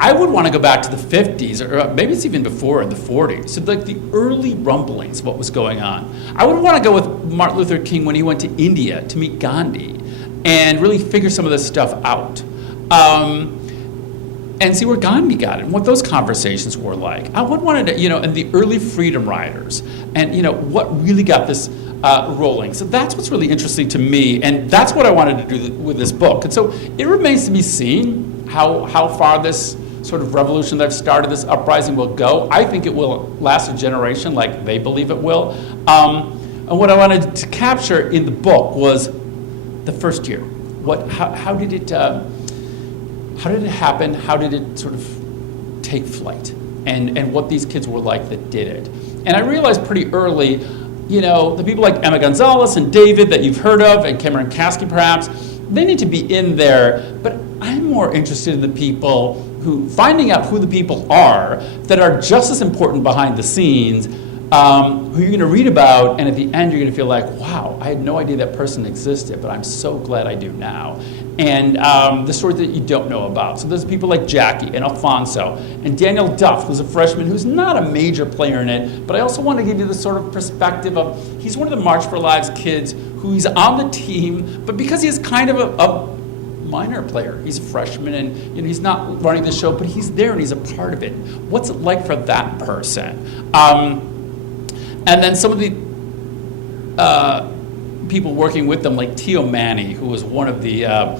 I would want to go back to the 50s, or maybe it's even before, in the 40s, so like the early rumblings of what was going on. I would want to go with Martin Luther King when he went to India to meet Gandhi and really figure some of this stuff out. and see where Gandhi got it and what those conversations were like. I wanted to, and the early freedom riders, and what really got this rolling. So that's what's really interesting to me, and that's what I wanted to do with this book. And so it remains to be seen how far this sort of revolution that I've started, this uprising, will go. I think it will last a generation, like they believe it will. And what I wanted to capture in the book was the first year. How did it happen? How did it sort of take flight? And what these kids were like that did it. And I realized pretty early, the people like Emma Gonzalez and David that you've heard of, and Cameron Kasky perhaps, they need to be in there. But I'm more interested in the people finding out who the people are that are just as important behind the scenes, who you're going to read about, and at the end you're going to feel like, wow, I had no idea that person existed, but I'm so glad I do now. And the story that you don't know about. So there's people like Jackie and Alfonso and Daniel Duff, who's a freshman who's not a major player in it, but I also want to give you the sort of perspective of, he's one of the March for Lives kids who's on the team, but because he's kind of a minor player, he's a freshman, and he's not running the show, but he's there and he's a part of it. What's it like for that person? And then some of the people working with them, like Tio Manny, who was one of the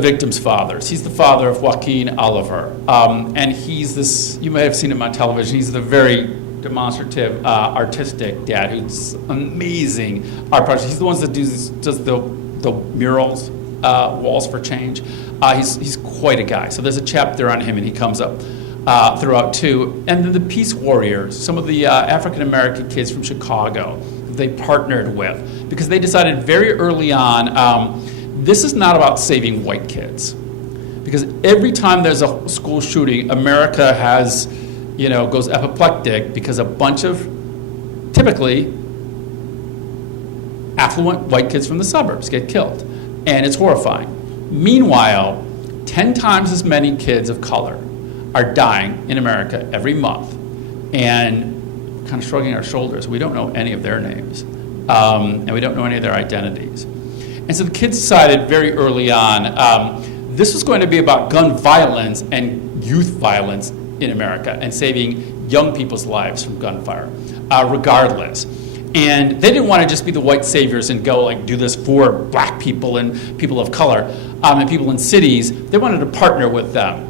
victims' fathers. He's the father of Joaquin Oliver, and he's this. You may have seen him on television. He's the very demonstrative, artistic dad who's amazing art projects. He's the ones that does the murals, Walls for Change. He's quite a guy. So there's a chapter on him, and he comes up throughout too. And then the Peace Warriors, some of the African American kids from Chicago, they partnered with, because they decided very early on, this is not about saving white kids, because every time there's a school shooting, America goes apoplectic because a bunch of typically affluent white kids from the suburbs get killed, and it's horrifying. Meanwhile, 10 times as many kids of color are dying in America every month, and kind of shrugging our shoulders. We don't know any of their names, and we don't know any of their identities. And so the kids decided very early on, this was going to be about gun violence and youth violence in America, and saving young people's lives from gunfire, regardless. And they didn't want to just be the white saviors and go do this for black people and people of color, and people in cities. They wanted to partner with them.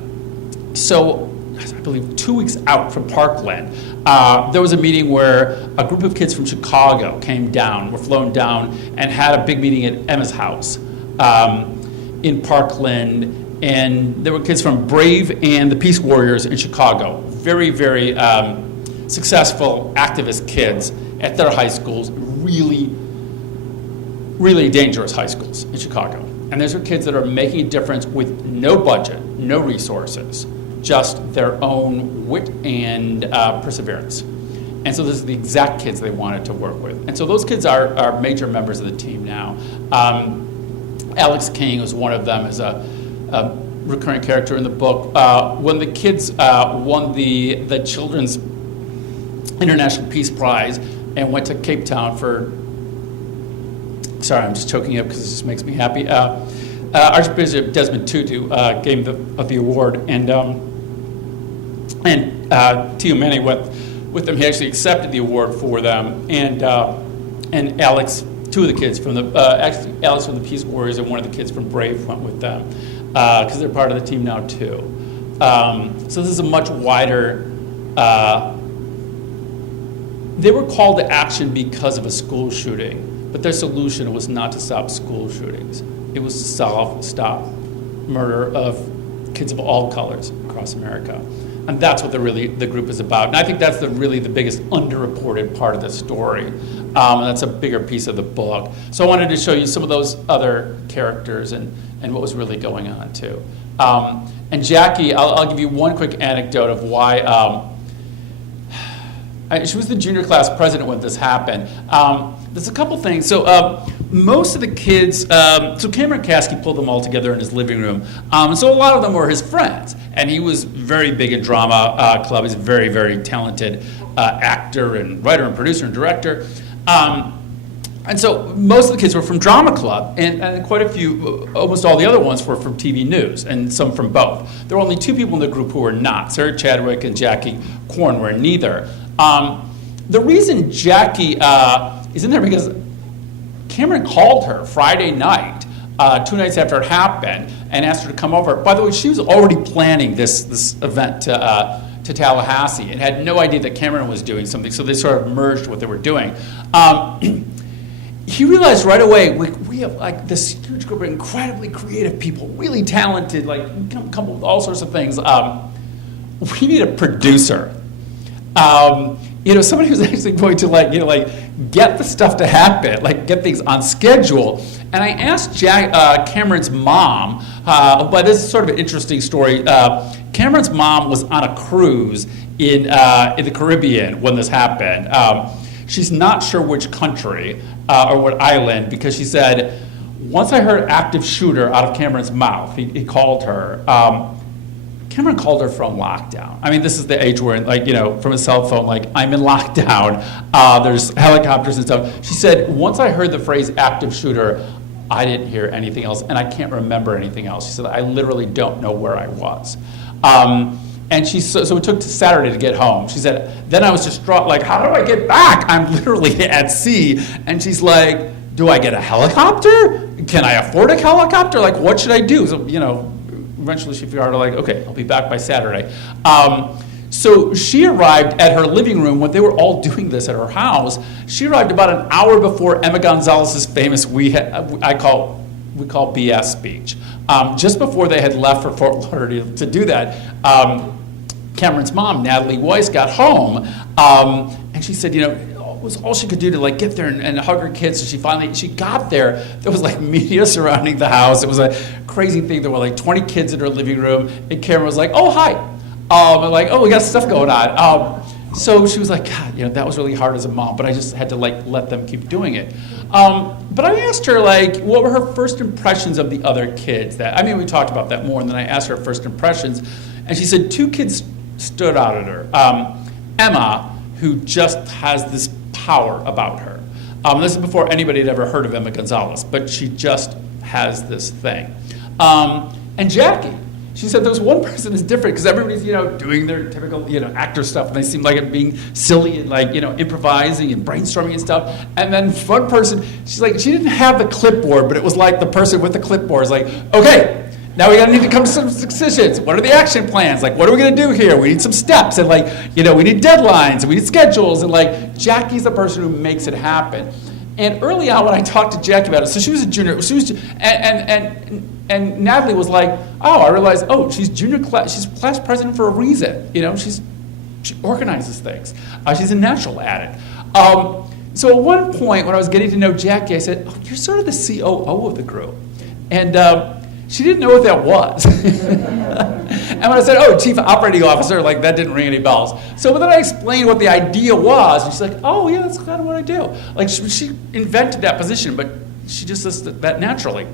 So, I believe 2 weeks out from Parkland, there was a meeting where a group of kids from Chicago were flown down, and had a big meeting at Emma's house in Parkland. And there were kids from Brave and the Peace Warriors in Chicago. Very, very successful activist kids at their high schools, really, really dangerous high schools in Chicago. And those are kids that are making a difference with no budget, no resources, just their own wit and perseverance. And so those are the exact kids they wanted to work with. And so those kids are major members of the team now. Alex King was one of them, as a recurring character in the book. When the kids won the Children's International Peace Prize and went to Cape Town sorry, I'm just choking up because this just makes me happy. Archbishop Desmond Tutu gave the award, and Tio Manny went with them. He actually accepted the award for them, and Alex, two of the kids from actually Alex from the Peace Warriors and one of the kids from Brave went with them, because they're part of the team now too. So this is a much wider. They were called to action because of a school shooting, but their solution was not to stop school shootings. It was to stop murder of kids of all colors across America. And that's what the group is about. And I think that's really the biggest underreported part of the story. And that's a bigger piece of the book. So I wanted to show you some of those other characters and what was really going on too. And Jackie, I'll give you one quick anecdote of why. She was the junior class president when this happened. There's a couple things. So most of the kids, so Cameron Kasky pulled them all together in his living room. So a lot of them were his friends. And he was very big in drama club. He's a very, very talented actor and writer and producer and director. And so most of the kids were from drama club, and quite a few, almost all the other ones were from TV news, and some from both. There were only 2 people in the group who were not. Sarah Chadwick and Jacqueline Koren were neither. The reason Jackie is in there because Cameron called her Friday night, 2 nights after it happened, and asked her to come over. By the way, she was already planning this event to Tallahassee and had no idea that Cameron was doing something, so they sort of merged what they were doing. He realized right away, we have like this huge group of incredibly creative people, really talented, like come up with all sorts of things. We need a producer. Somebody who's actually going to get the stuff to happen, like get things on schedule. And I asked Cameron's mom, but this is sort of an interesting story. Cameron's mom was on a cruise in the Caribbean when this happened. She's not sure which country or what island, because she said, once I heard active shooter out of Cameron's mouth, he called her. Cameron called her from lockdown. I mean, this is the age where, from a cell phone, I'm in lockdown. There's helicopters and stuff. She said, once I heard the phrase active shooter, I didn't hear anything else, and I can't remember anything else. She said, I literally don't know where I was. And so it took to Saturday to get home. She said, then I was distraught, how do I get back? I'm literally at sea. And she's like, do I get a helicopter? Can I afford a helicopter? What should I do? So, eventually she figured out, okay, I'll be back by Saturday. So she arrived at her living room when they were all doing this at her house. She arrived about an hour before Emma Gonzalez's famous we call BS speech. Just before they had left for Fort Lauderdale to do that, Cameron's mom, Natalie Weiss, got home, and she said, it was all she could do to get there and hug her kids. So she got there. There was media surrounding the house. It was a crazy thing. There were 20 kids in her living room, and Cameron was like, "Oh, hi," and oh, we got stuff going on. So she was like, God, that was really hard as a mom, but I just had to let them keep doing it. But I asked her what were her first impressions of the other kids? We talked about that more, and then I asked her first impressions, and she said 2 kids stood out at her. Emma, who just has this power about her. This is before anybody had ever heard of Emma Gonzalez, but she just has this thing. And Jackie. She said there's one person who's different because everybody's, doing their typical, actor stuff, and they seem like it being silly and improvising and brainstorming and stuff. And then one person, she's she didn't have the clipboard, but it was the person with the clipboard is okay, now we need to come to some decisions. What are the action plans? What are we going to do here? We need some steps, and we need deadlines, and we need schedules, and Jackie's the person who makes it happen. And early on when I talked to Jackie about it, so she was a junior, and Natalie was I realized, she's junior class, she's class president for a reason. She organizes things. She's a natural at it. So at one point when I was getting to know Jackie, I said, you're sort of the COO of the group. And she didn't know what that was. And when I said, Chief Operating Officer, that didn't ring any bells. So then I explained what the idea was, and she's like, oh, yeah, that's kind of what I do. She invented that position, but she just does that naturally.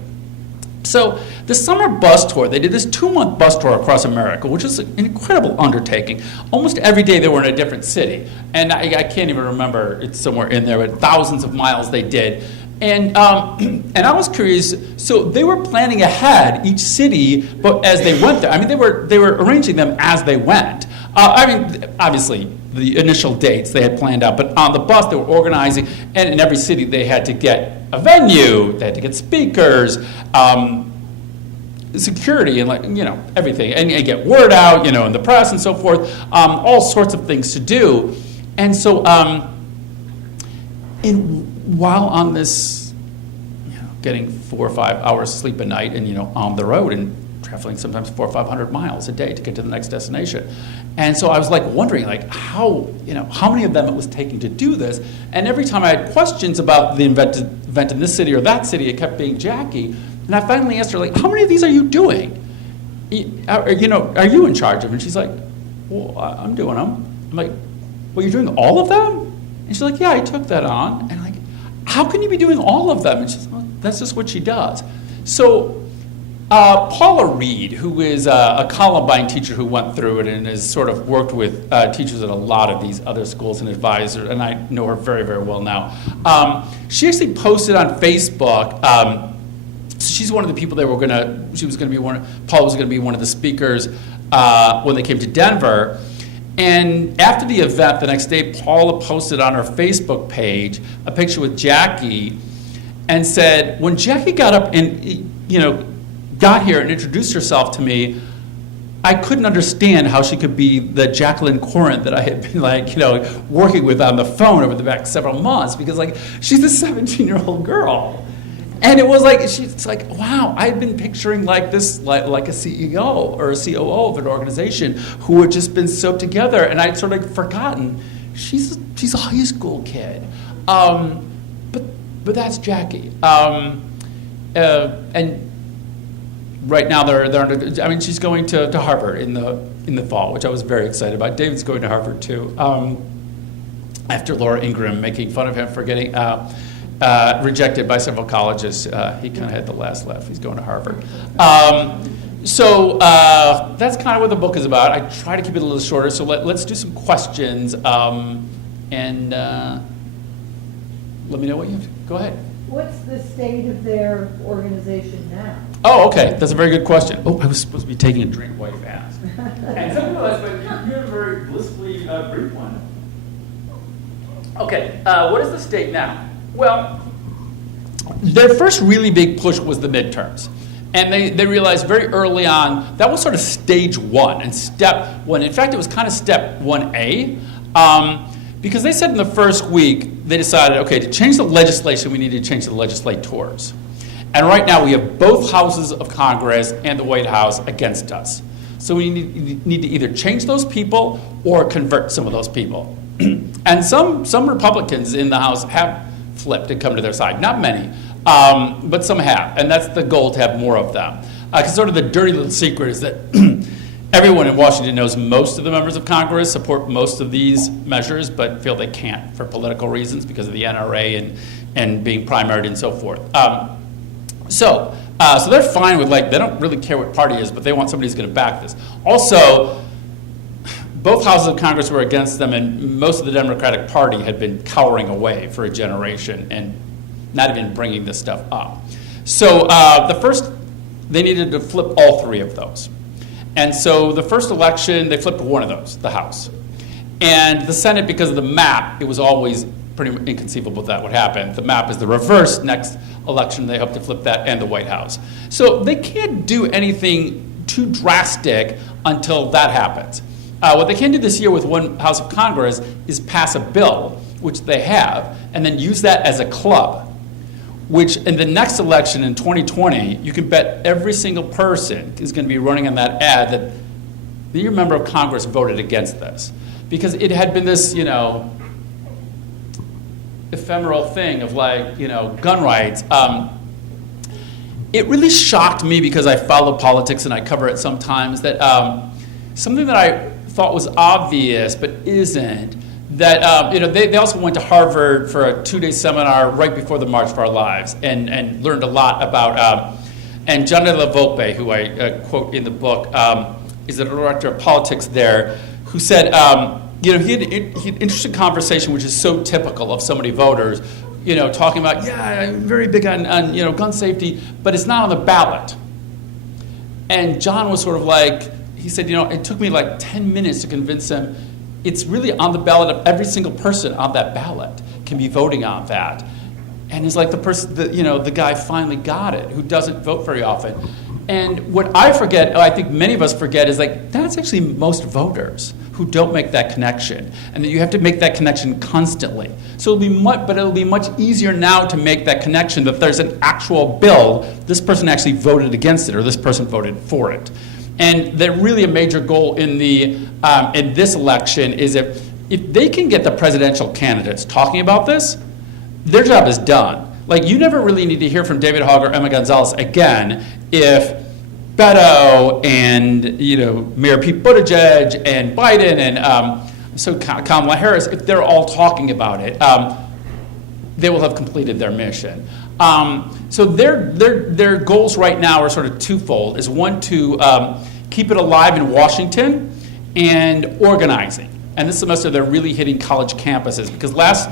So the summer bus tour, they did this 2-month bus tour across America, which is an incredible undertaking. Almost every day they were in a different city. And I can't even remember, it's somewhere in there, but thousands of miles they did. And I was curious, so they were planning ahead each city, but as they went there, they were arranging them as they went. Obviously, the initial dates they had planned out, but on the bus they were organizing, and in every city they had to get a venue, they had to get speakers, security, and everything, and get word out, in the press and so forth, all sorts of things to do. And so, while on this, getting 4 or 5 hours sleep a night, and on the road and traveling sometimes 400 or 500 miles a day to get to the next destination. And so I was wondering how many of them it was taking to do this. And every time I had questions about the event in this city or that city, it kept being Jackie. And I finally asked her, how many of these are you doing? Are you in charge of? And she's like, well, I'm doing them. I'm like, well, you're doing all of them? And she's like, yeah, I took that on. And how can you be doing all of them? And she's like, well, that's just what she does. So Paula Reid, who is a Columbine teacher who went through it and has sort of worked with teachers at a lot of these other schools and advisors, and I know her very, very well now. She actually posted on Facebook. She's one of the people that Paula was going to be one of the speakers when they came to Denver. And after the event, the next day, Paula posted on her Facebook page a picture with Jackie and said, when Jackie got up and, got here and introduced herself to me, I couldn't understand how she could be the Jacqueline Koren that I had been working with on the phone over the back several months, because she's a 17-year-old girl. And it was she's like, wow, I've been picturing this, like a CEO or a COO of an organization who had just been sewed together, and I'd sort of forgotten she's a high school kid. But that's Jackie. And right now she's going to Harvard in the fall, which I was very excited about. David's going to Harvard too. After Laura Ingraham making fun of him for getting rejected by several colleges, he kind of had the last laugh. He's going to Harvard. So that's kind of what the book is about. I try to keep it a little shorter, so let's do some questions. And let me know what you have to. Go ahead. What's the state of their organization now? Oh, okay. That's a very good question. Oh, I was supposed to be taking a drink while you asked. And some people ask, but you have a very blissfully brief one. Okay, what is the state now? Well, their first really big push was the midterms. And they realized very early on, that was sort of stage one and step one. In fact, it was kind of step 1A. Because they said in the first week, they decided, okay, to change the legislation, we need to change the legislators. And right now, we have both houses of Congress and the White House against us. So we need to either change those people or convert some of those people. And some Republicans in the House have flipped and come to their side. Not many, but some have. And that's the goal, to have more of them. Because sort of the dirty little secret is that everyone in Washington knows most of the members of Congress support most of these measures, but feel they can't for political reasons because of the NRA and being primaried and so forth. So they're fine with, they don't really care what party it is, but they want somebody who's going to back this. Also, both houses of Congress were against them, and most of the Democratic Party had been cowering away for a generation and not even bringing this stuff up. So they needed to flip all three of those. And so the first election, they flipped one of those, the House. And the Senate, because of the map, it was always pretty inconceivable that would happen. The map is the reverse. Next election, they hope to flip that and the White House. So they can't do anything too drastic until that happens. What they can do this year with one House of Congress is pass a bill, which they have, and then use that as a club, which in the next election in 2020, you can bet every single person is going to be running on that ad that your member of Congress voted against this. Because it had been this, ephemeral thing of gun rights. It really shocked me, because I follow politics and I cover it sometimes, that something that I thought was obvious but isn't, that they also went to Harvard for a 2-day seminar right before the March for Our Lives and learned a lot about, and John de la Volpe, who I quote in the book, is the director of politics there, who said, he had an interesting conversation, which is so typical of so many voters, talking about, I'm very big on gun safety, but it's not on the ballot. And John was sort of he said, it took me 10 minutes to convince him it's really on the ballot of every single person on that ballot can be voting on that. And it's the person, the guy finally got it, who doesn't vote very often. And what I forget, I think many of us forget, is that's actually most voters who don't make that connection, and that you have to make that connection constantly. So it'll be much easier now to make that connection that there's an actual bill, this person actually voted against it, or this person voted for it. And they're really a major goal in this election is if they can get the presidential candidates talking about this, their job is done. You never really need to hear from David Hogg or Emma Gonzalez again if Beto and Mayor Pete Buttigieg and Biden and so Kamala Harris, if they're all talking about it, they will have completed their mission. So their goals right now are sort of twofold. Is one to keep it alive in Washington and organizing. And this semester they're really hitting college campuses because last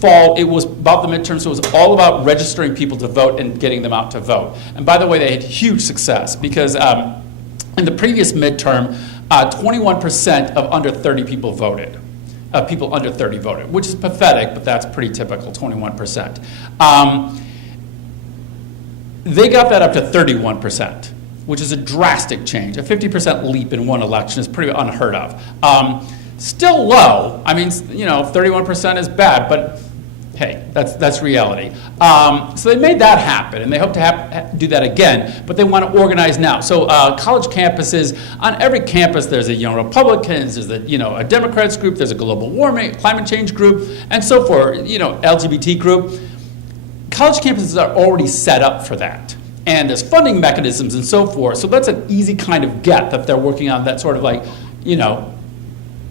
fall it was about the midterm, so it was all about registering people to vote and getting them out to vote. And by the way, they had huge success because in the previous midterm, 21% of under 30 people voted. People under 30 voted, which is pathetic, but that's pretty typical, 21%. They got that up to 31%, which is a drastic change. A 50% leap in one election is pretty unheard of. Still low. I mean, 31% is bad, but hey, that's reality. So they made that happen, and they hope to do that again, but they want to organize now. So college campuses, on every campus there's a Young Republicans, there's a Democrats group, there's a global warming, climate change group, and so forth, LGBT group. College campuses are already set up for that. And there's funding mechanisms and so forth. So that's an easy kind of get that they're working on that sort of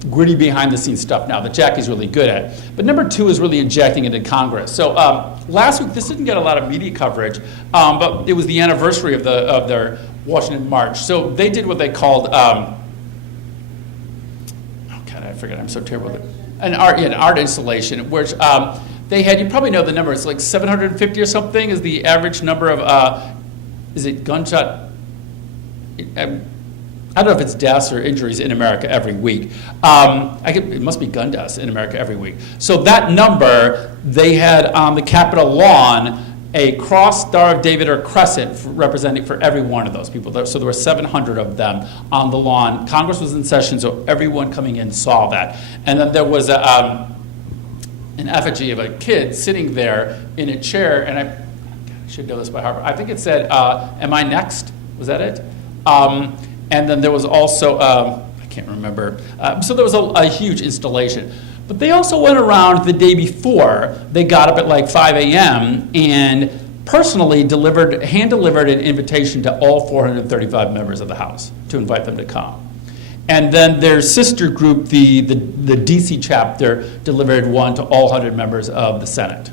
gritty behind the scenes stuff now that Jackie's really good at. But number two is really injecting it in Congress. So last week, this didn't get a lot of media coverage, but it was the anniversary of their Washington March. So they did what they called, I forget, I'm so terrible with it. An art installation, which they had, you probably know the number, it's like 750 or something is the average number of, is it gunshot? I don't know if it's deaths or injuries in America every week. It must be gun deaths in America every week. So that number, they had on the Capitol lawn a cross, Star of David, or crescent representing for every one of those people. So there were 700 of them on the lawn. Congress was in session, so everyone coming in saw that. And then there was an effigy of a kid sitting there in a chair, and I should know this by heart. I think it said, "Am I next?" Was that it? And then there was also, I can't remember, so there was a huge installation. But they also went around the day before. They got up at like 5 a.m. and personally hand-delivered an invitation to all 435 members of the House to invite them to come. And then their sister group, the DC chapter, delivered one to all 100 members of the Senate.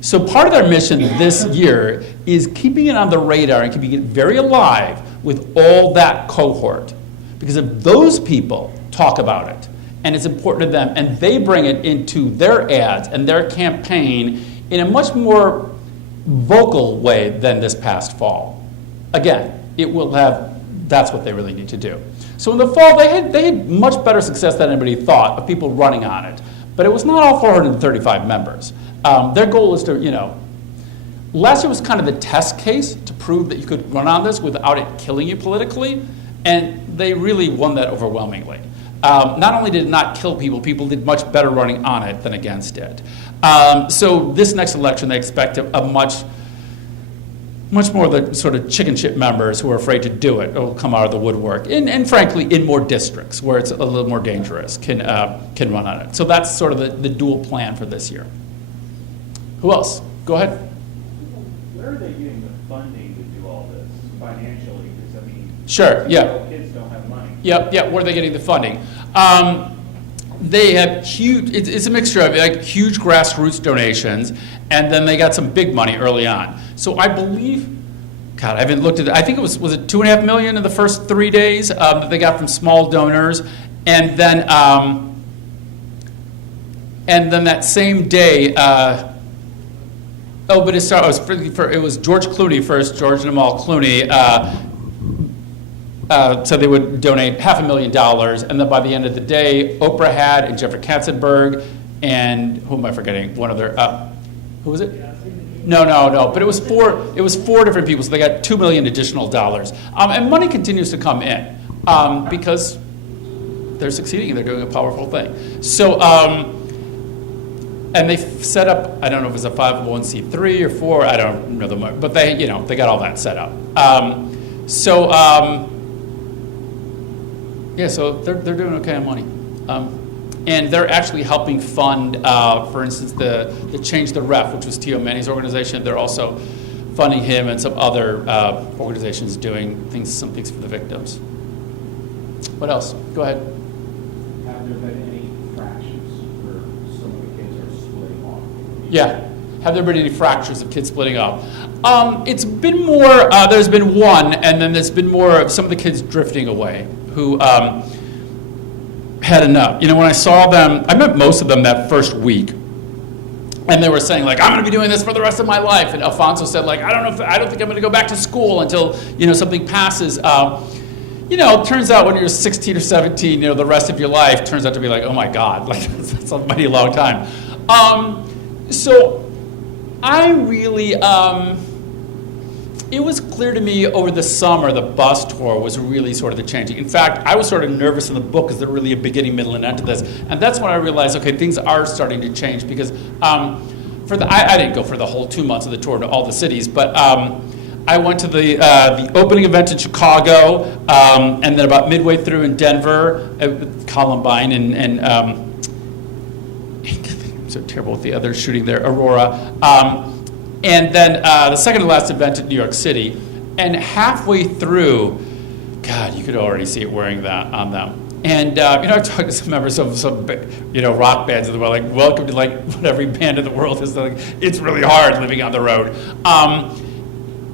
So part of their mission this year is keeping it on the radar and keeping it very alive with all that cohort. Because if those people talk about it, and it's important to them, and they bring it into their ads and their campaign in a much more vocal way than this past fall, again, that's what they really need to do. So in the fall, they had much better success than anybody thought of people running on it. But it was not all 435 members. Their goal is to, last year was kind of the test case to prove that you could run on this without it killing you politically, and they really won that overwhelmingly. Not only did it not kill people, people did much better running on it than against it. So this next election, they expect a much more of the sort of chicken shit members who are afraid to do it will come out of the woodwork. And frankly, in more districts where it's a little more dangerous can run on it. So that's sort of the dual plan for this year. Who else? Go ahead. Where are they getting the funding to do all this financially? Because Sure, yeah. Kids don't have money. Yep, where are they getting the funding? They have huge, it's a mixture of huge grassroots donations, and then they got some big money early on. So I believe, God, I haven't looked at it. I think it was it $2.5 million in the first 3 days that they got from small donors, and then that same day, but it was George Clooney first, George and Amal Clooney. So they would donate $500,000, and then by the end of the day, Oprah had, and Jeffrey Katzenberg, and who am I forgetting? One other, who was it? No, but it was four different people, so they got $2 million additional dollars. And money continues to come in because they're succeeding, they're doing a powerful thing. So, and they set up, I don't know if it's a 501c3 or 4, I don't know but they got all that set up. So they're doing okay on money. And they're actually helping fund, for instance, the Change the Ref, which was Tio Manny's organization. They're also funding him and some other organizations doing some things for the victims. What else? Go ahead. Have there been any fractions where some of the kids are splitting off? Yeah. Have there been any fractures of kids splitting up? It's been more, there's been one, and then there's been more of some of the kids drifting away who had enough. You know, when I saw them, I met most of them that first week. And they were saying, like, I'm going to be doing this for the rest of my life. And Alfonso said, like, I don't think I'm going to go back to school until, you know, something passes. You know, it turns out when you're 16 or 17, you know, the rest of your life turns out to be like, oh my God, like, that's a mighty long time. So I really, it was clear to me over the summer the bus tour was really sort of the changing. In fact, I was sort of nervous in the book because they're really a beginning, middle, and end to this. And that's when I realized, okay, things are starting to change because I didn't go for the whole 2 months of the tour to all the cities, but I went to the opening event in Chicago, and then about midway through in Denver, Columbine, and I'm so terrible with the other shooting there, Aurora. And then the second to last event in New York City. And halfway through, God, you could already see it wearing that on them. And, you know, I talked to some members of some, you know, rock bands in the world, like, welcome to, like, what every band in the world is. Like, it's really hard living on the road.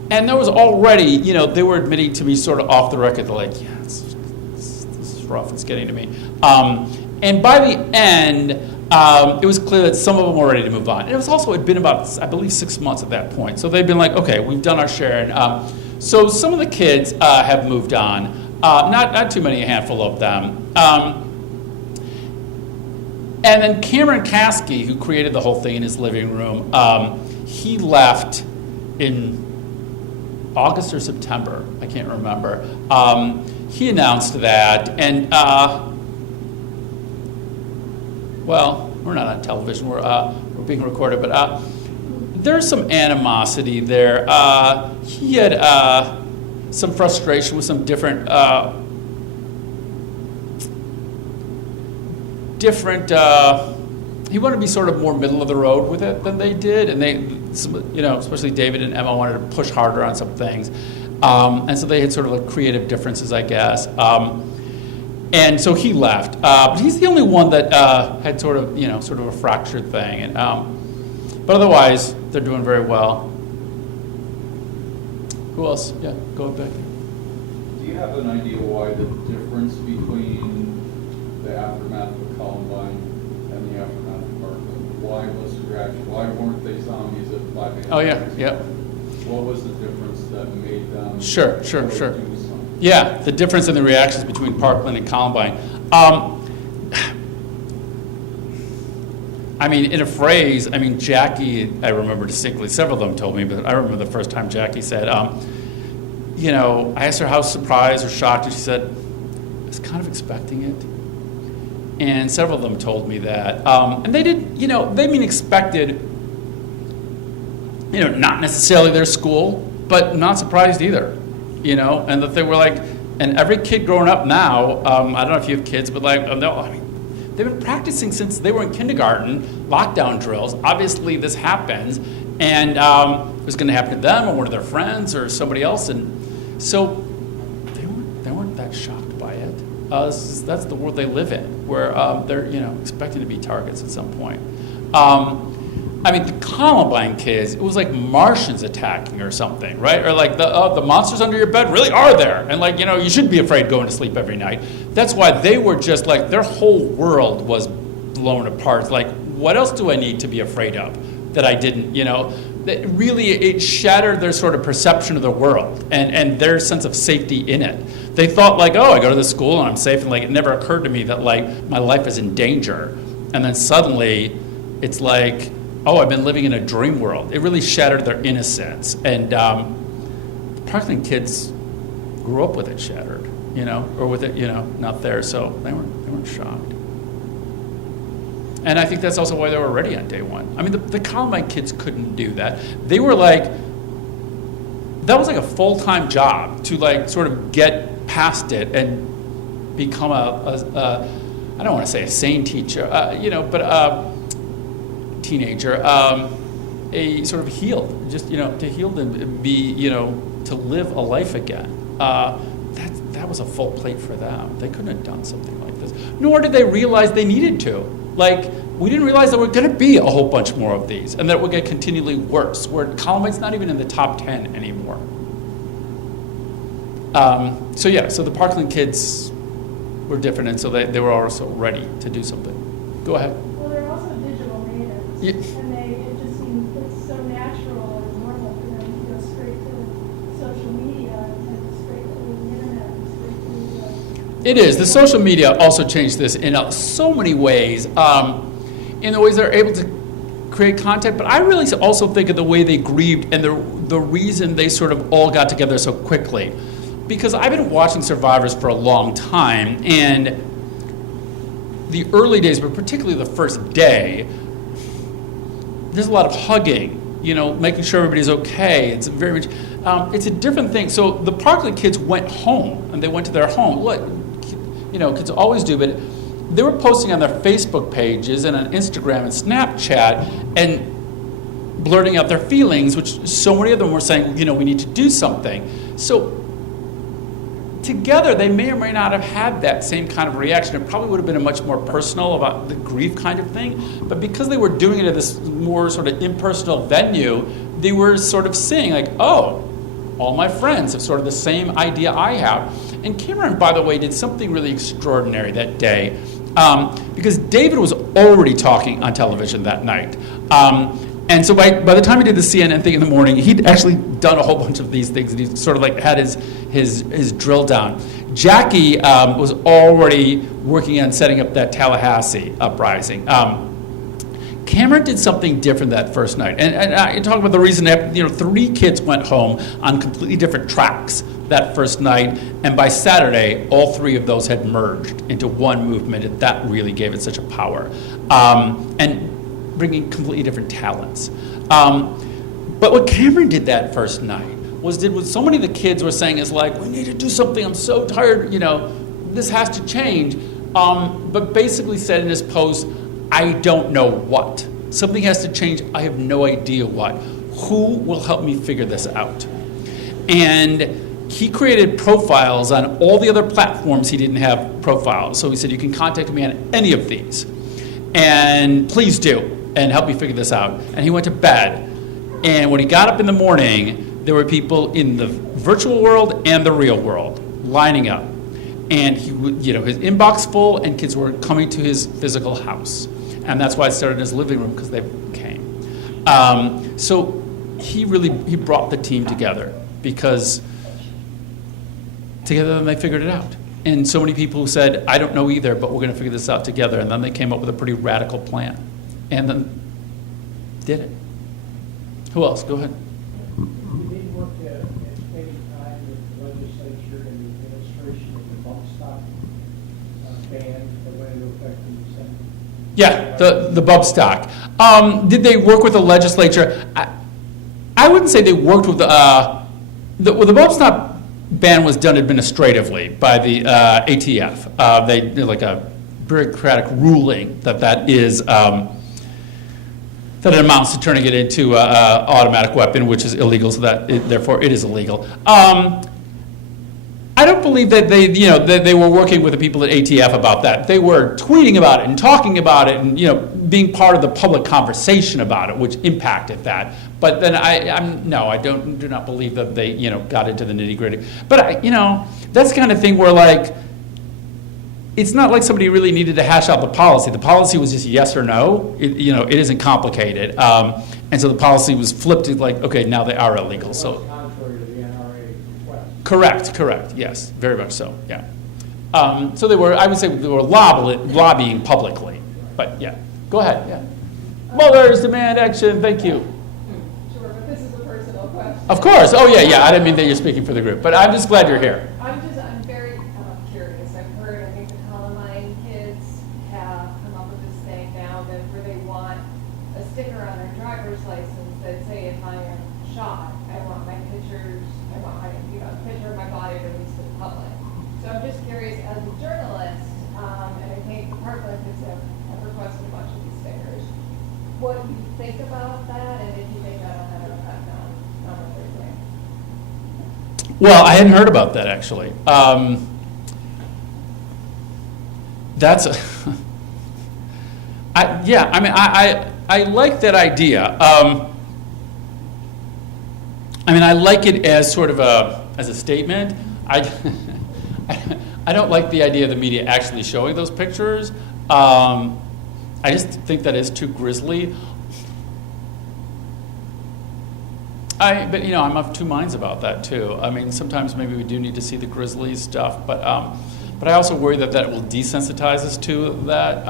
And there was already, you know, they were admitting to me sort of off the record, they're like, yeah, this is rough, it's getting to me. And by the end, it was clear that some of them were ready to move on. And it was also, it'd been about, I believe, 6 months at that point. So they'd been like, okay, we've done our share. And, so some of the kids have moved on. Not too many, a handful of them. And then Cameron Caskey, who created the whole thing in his living room, he left in August or September, I can't remember. He announced that, and well, we're not on television, we're being recorded, but there's some animosity there. He had some frustration with some different, he wanted to be sort of more middle of the road with it than they did, and they, you know, especially David and Emma wanted to push harder on some things, and so they had sort of like creative differences, I guess. And so he left, but he's the only one that had sort of, you know, sort of a fractured thing, and but otherwise they're doing very well. Who else? Yeah, go back. Do you have an idea why the difference between the aftermath of Columbine and the aftermath of Parkland? Why was the reaction? Why weren't they zombies at 5 a.m.? Oh yeah, yeah. What was the difference that made them? Sure. do something? Yeah, the difference in the reactions between Parkland and Columbine. I mean, in a phrase, I mean, Jackie, I remember distinctly, several of them told me, but I remember the first time Jackie said, you know, I asked her how surprised or shocked, and she said, I was kind of expecting it. And several of them told me that. And they did, you know, they mean expected, you know, not necessarily their school, but not surprised either, you know, and that they were like, and every kid growing up now, I don't know if you have kids, but like, I mean, they've been practicing since they were in kindergarten, lockdown drills. Obviously this happens, and it was gonna happen to them or one of their friends or somebody else, and so they weren't that shocked by it. That's the world they live in, where they're, you know, expecting to be targets at some point. I mean, the Columbine kids, it was like Martians attacking or something, right? Or like the monsters under your bed really are there. And like, you know, you shouldn't be afraid going to sleep every night. That's why they were just like, their whole world was blown apart. It's like, what else do I need to be afraid of that I didn't, you know? Really, it shattered their sort of perception of the world and their sense of safety in it. They thought like, oh, I go to this school and I'm safe. And like, it never occurred to me that like, my life is in danger. And then suddenly, it's like, oh, I've been living in a dream world. It really shattered their innocence. And Parkland kids grew up with it shattered, you know, or with it, you know, not there. So they weren't shocked. And I think that's also why they were ready on day one. I mean, the Columbine kids couldn't do that. They were like, that was like a full-time job to like sort of get past it and become a I don't want to say a sane teacher, you know, but teenager, a sort of healed, just, you know, to heal them and be, you know, to live a life again. That was a full plate for them. They couldn't have done something like this. Nor did they realize they needed to. Like, we didn't realize there were going to be a whole bunch more of these, and that it would get continually worse, where Columbine's not even in the top 10 anymore. So the Parkland kids were different, and so they were also ready to do something. Go ahead. Well, they're also digital natives, Yeah. and it just seems it's so natural and normal for them to go straight to social media and straight to the internet and straight to the... It is. The social media also changed this in so many ways. In the ways they're able to create content, but I really also think of the way they grieved and the reason they sort of all got together so quickly. Because I've been watching Survivors for a long time, and the early days, but particularly the first day, there's a lot of hugging, making sure everybody's okay. It's very much, it's a different thing. So the Parkland kids went home, and they went to their home. Look, kids always do, but they were posting on their Facebook pages and on Instagram and Snapchat and blurting out their feelings, which so many of them were saying, we need to do something. So together, they may or may not have had that same kind of reaction. It probably would have been a much more personal about the grief kind of thing. But because they were doing it at this more sort of impersonal venue, they were sort of saying like, oh, all my friends have sort of the same idea I have. And Cameron, by the way, did something really extraordinary that day. Because David was already talking on television that night. And so by the time he did the CNN thing in the morning, he'd actually done a whole bunch of these things, and he sort of like had his drill down. Jackie was already working on setting up that Tallahassee uprising. Cameron did something different that first night. And I talk about the reason that, 3 kids went home on completely different tracks that first night, and by Saturday, all 3 of those had merged into one movement, and that really gave it such a power. And bringing completely different talents. But what Cameron did that first night was did what so many of the kids were saying is like, we need to do something, I'm so tired, this has to change. But basically said in his post, I don't know what. Something has to change, I have no idea what. Who will help me figure this out? And he created profiles on all the other platforms he didn't have profiles. So he said, you can contact me on any of these. And please do, and help me figure this out. And he went to bed. And when he got up in the morning, there were people in the virtual world and the real world lining up. And he would, his inbox full, and kids were coming to his physical house. And that's why it started in his living room, because they came. So he brought the team together, because together they figured it out. And so many people who said, I don't know either, but we're going to figure this out together. And then they came up with a pretty radical plan. And then did it. Who else? Go ahead. You did work at any time with the legislature and the administration of the bump stock ban that went into effect in December? Yeah, the bump stock. Did they work with the legislature? I wouldn't say they worked with the bump stock ban was done administratively by the ATF. They did like a bureaucratic ruling that is that it amounts to turning it into an automatic weapon, which is illegal. So therefore it is illegal. I don't believe that they were working with the people at ATF about that. They were tweeting about it and talking about it and being part of the public conversation about it, which impacted that. But then I do not believe that they got into the nitty gritty. But that's the kind of thing where like it's not like somebody really needed to hash out the policy. The policy was just yes or no. It isn't complicated, and so the policy was flipped to like okay, now they are illegal. So. Contrary to the NRA request. Correct, yes, very much so, yeah. So I would say they were lobbying publicly, but yeah. Go ahead, yeah. Mothers demand action, thank you. Sure, but this is a personal question. Of course, oh yeah, I didn't mean that you're speaking for the group, but I'm just glad you're here. I'm very curious. I've heard, I think the Columbine kids have come up with this thing now that where they want a sticker on their driver's license that say if I am shot, I want my picture of my body released to the public. So I'm just curious, as a journalist, and I think the Parkland kids have requested a bunch of these stickers, what you think about that, and if you think that'll have an effect on what they're doing. Well, I hadn't heard about that actually. I like that idea. I like it as sort of as a statement. I don't like the idea of the media actually showing those pictures. I just think that is too grisly. But I'm of two minds about that too. Sometimes maybe we do need to see the grisly stuff, but I also worry that will desensitize us to that.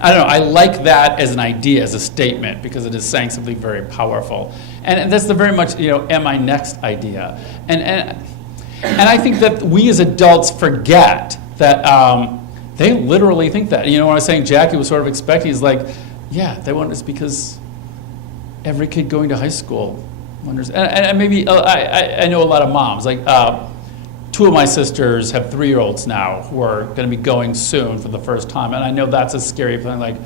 I don't know. I like that as an idea, as a statement, because it is saying something very powerful, and that's the very much am I next idea, and I think that we as adults forget that they literally think that. When I was saying Jackie was sort of expecting, is like, yeah, they want this because every kid going to high school wonders, and maybe I know a lot of moms, like 2 of my sisters have 3-year-olds now who are going to be going soon for the first time, and I know that's a scary thing, like,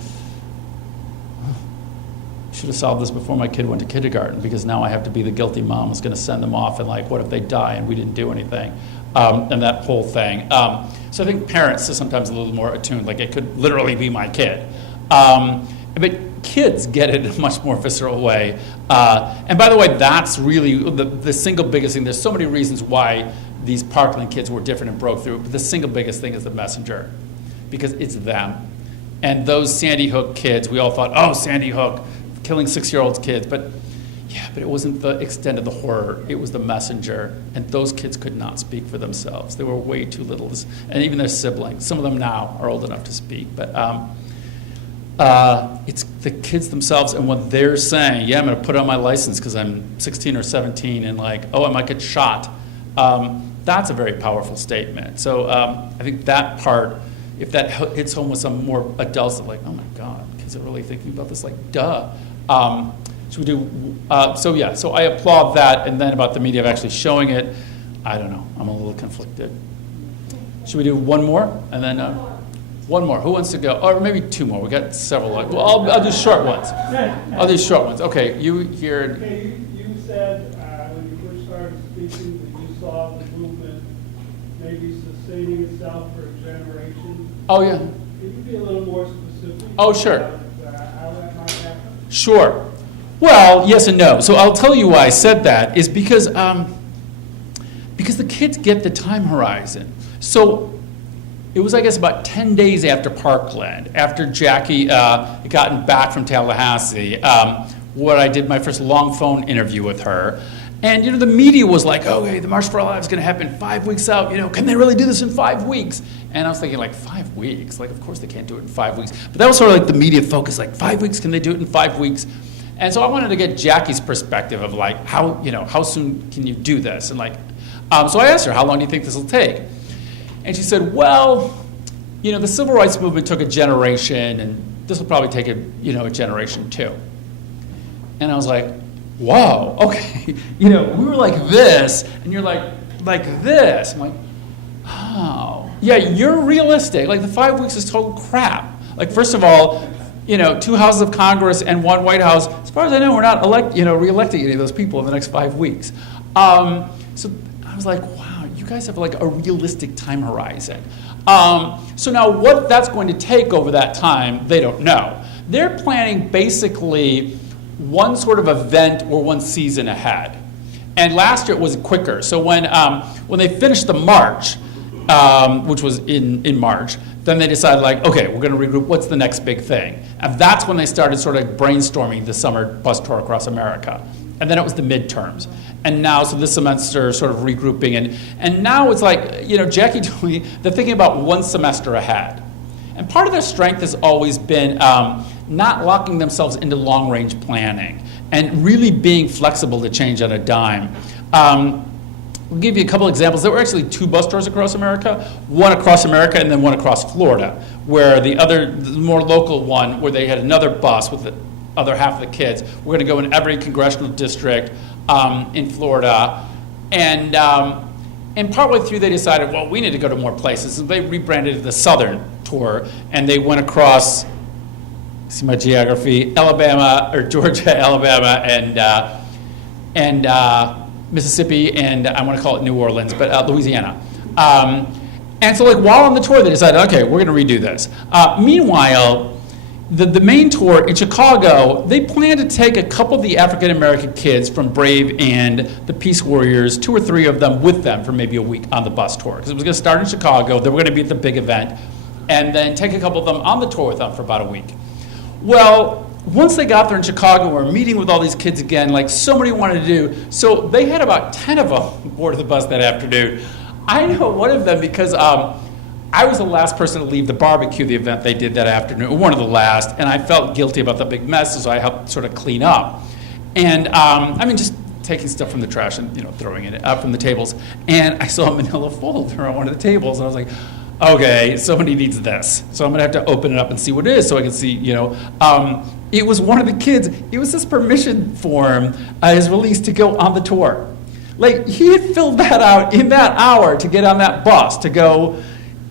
should have solved this before my kid went to kindergarten, because now I have to be the guilty mom who's going to send them off, and like, what if they die and we didn't do anything, and that whole thing. So I think parents are sometimes a little more attuned, like it could literally be my kid. But kids get it in a much more visceral way. And by the way, that's really the single biggest thing. There's so many reasons why these Parkland kids were different and broke through, but the single biggest thing is the messenger, because it's them. And those Sandy Hook kids, we all thought, oh, Sandy Hook, killing 6-year-olds kids, but it wasn't the extent of the horror, it was the messenger, and those kids could not speak for themselves. They were way too little, and even their siblings, some of them now are old enough to speak, but it's the kids themselves and what they're saying. Yeah, I'm going to put on my license because I'm 16 or 17, and like, oh, I might get shot. That's a very powerful statement. So I think that part, if that hits home with some more adults, like, oh my God, kids are really thinking about this, like, duh. Should we do, so I applaud that, and then about the media of actually showing it, I don't know, I'm a little conflicted. Should we do one more? And then, one more, who wants to go? Or maybe 2 more, we got several. Well, I'll do short ones. I'll do short ones. Okay, you here. Okay, you said when you first started speaking that you saw the movement maybe sustaining itself for a generation. Oh, yeah. Can you be a little more specific? Oh, sure. About, how that might happen? Sure. Well, yes and no. So I'll tell you why I said that is because the kids get the time horizon. So it was, I guess, about 10 days after Parkland, after Jackie had gotten back from Tallahassee, where I did my first long phone interview with her. And, the media was like, okay, the March for Our Lives is going to happen 5 weeks out. Can they really do this in 5 weeks? And I was thinking, like, 5 weeks? Like, of course they can't do it in 5 weeks. But that was sort of like the media focus, like, 5 weeks, can they do it in 5 weeks? And so I wanted to get Jackie's perspective of, like, how soon can you do this? And, like, so I asked her, how long do you think this will take? And she said, well, the civil rights movement took a generation, and this will probably take a generation too. And I was like, whoa, okay. We were like this, and you're like this. I'm like, oh, yeah, you're realistic. Like, the 5 weeks is total crap. Like, first of all, 2 houses of Congress and 1 White House. As far as I know, we're not re-electing any of those people in the next 5 weeks. So I was like, wow, you guys have like a realistic time horizon. So now what that's going to take over that time, they don't know. They're planning basically one sort of event or one season ahead. And last year it was quicker. So when they finished the march, which was in March, then they decided, like, okay, we're going to regroup. What's the next big thing? And that's when they started sort of brainstorming the summer bus tour across America. And then it was the midterms. And now, so this semester, sort of regrouping. And now it's like, Jackie told me they're thinking about one semester ahead. And part of their strength has always been not locking themselves into long-range planning and really being flexible to change on a dime. I'll give you a couple examples. There were actually 2 bus tours across America, one across America and then one across Florida, where the more local one, where they had another bus with the other half of the kids. We're going to go in every congressional district in Florida. And partway through they decided, well, we need to go to more places. So they rebranded it the Southern Tour, and they went across, see my geography, Georgia, Alabama, and Mississippi, and I want to call it New Orleans, but Louisiana. And so, like, while on the tour, they decided, okay, we're going to redo this. Meanwhile, the main tour in Chicago, they plan to take a couple of the African-American kids from Brave and the Peace Warriors, 2 or 3 of them with them for maybe a week on the bus tour. Because it was going to start in Chicago, they were going to be at the big event, and then take a couple of them on the tour with them for about a week. Well, once they got there in Chicago, we're meeting with all these kids again, like so many wanted to do. So they had about 10 of them board the bus that afternoon. I know one of them because I was the last person to leave the barbecue, the event they did that afternoon, one of the last, and I felt guilty about the big mess, so I helped sort of clean up. And just taking stuff from the trash and throwing it up from the tables. And I saw a manila folder on one of the tables, and I was like, okay, somebody needs this. So I'm gonna have to open it up and see what it is so I can see, it was one of the kids, it was this permission form his release to go on the tour. Like, he had filled that out in that hour to get on that bus, to go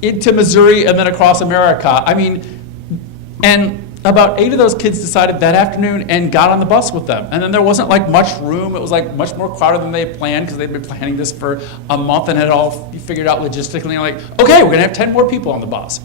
into Missouri and then across America. And about 8 of those kids decided that afternoon and got on the bus with them. And then there wasn't like much room. It was like much more crowded than they had planned because they'd been planning this for a month and had all figured out logistically. Like, okay, we're gonna have 10 more people on the bus.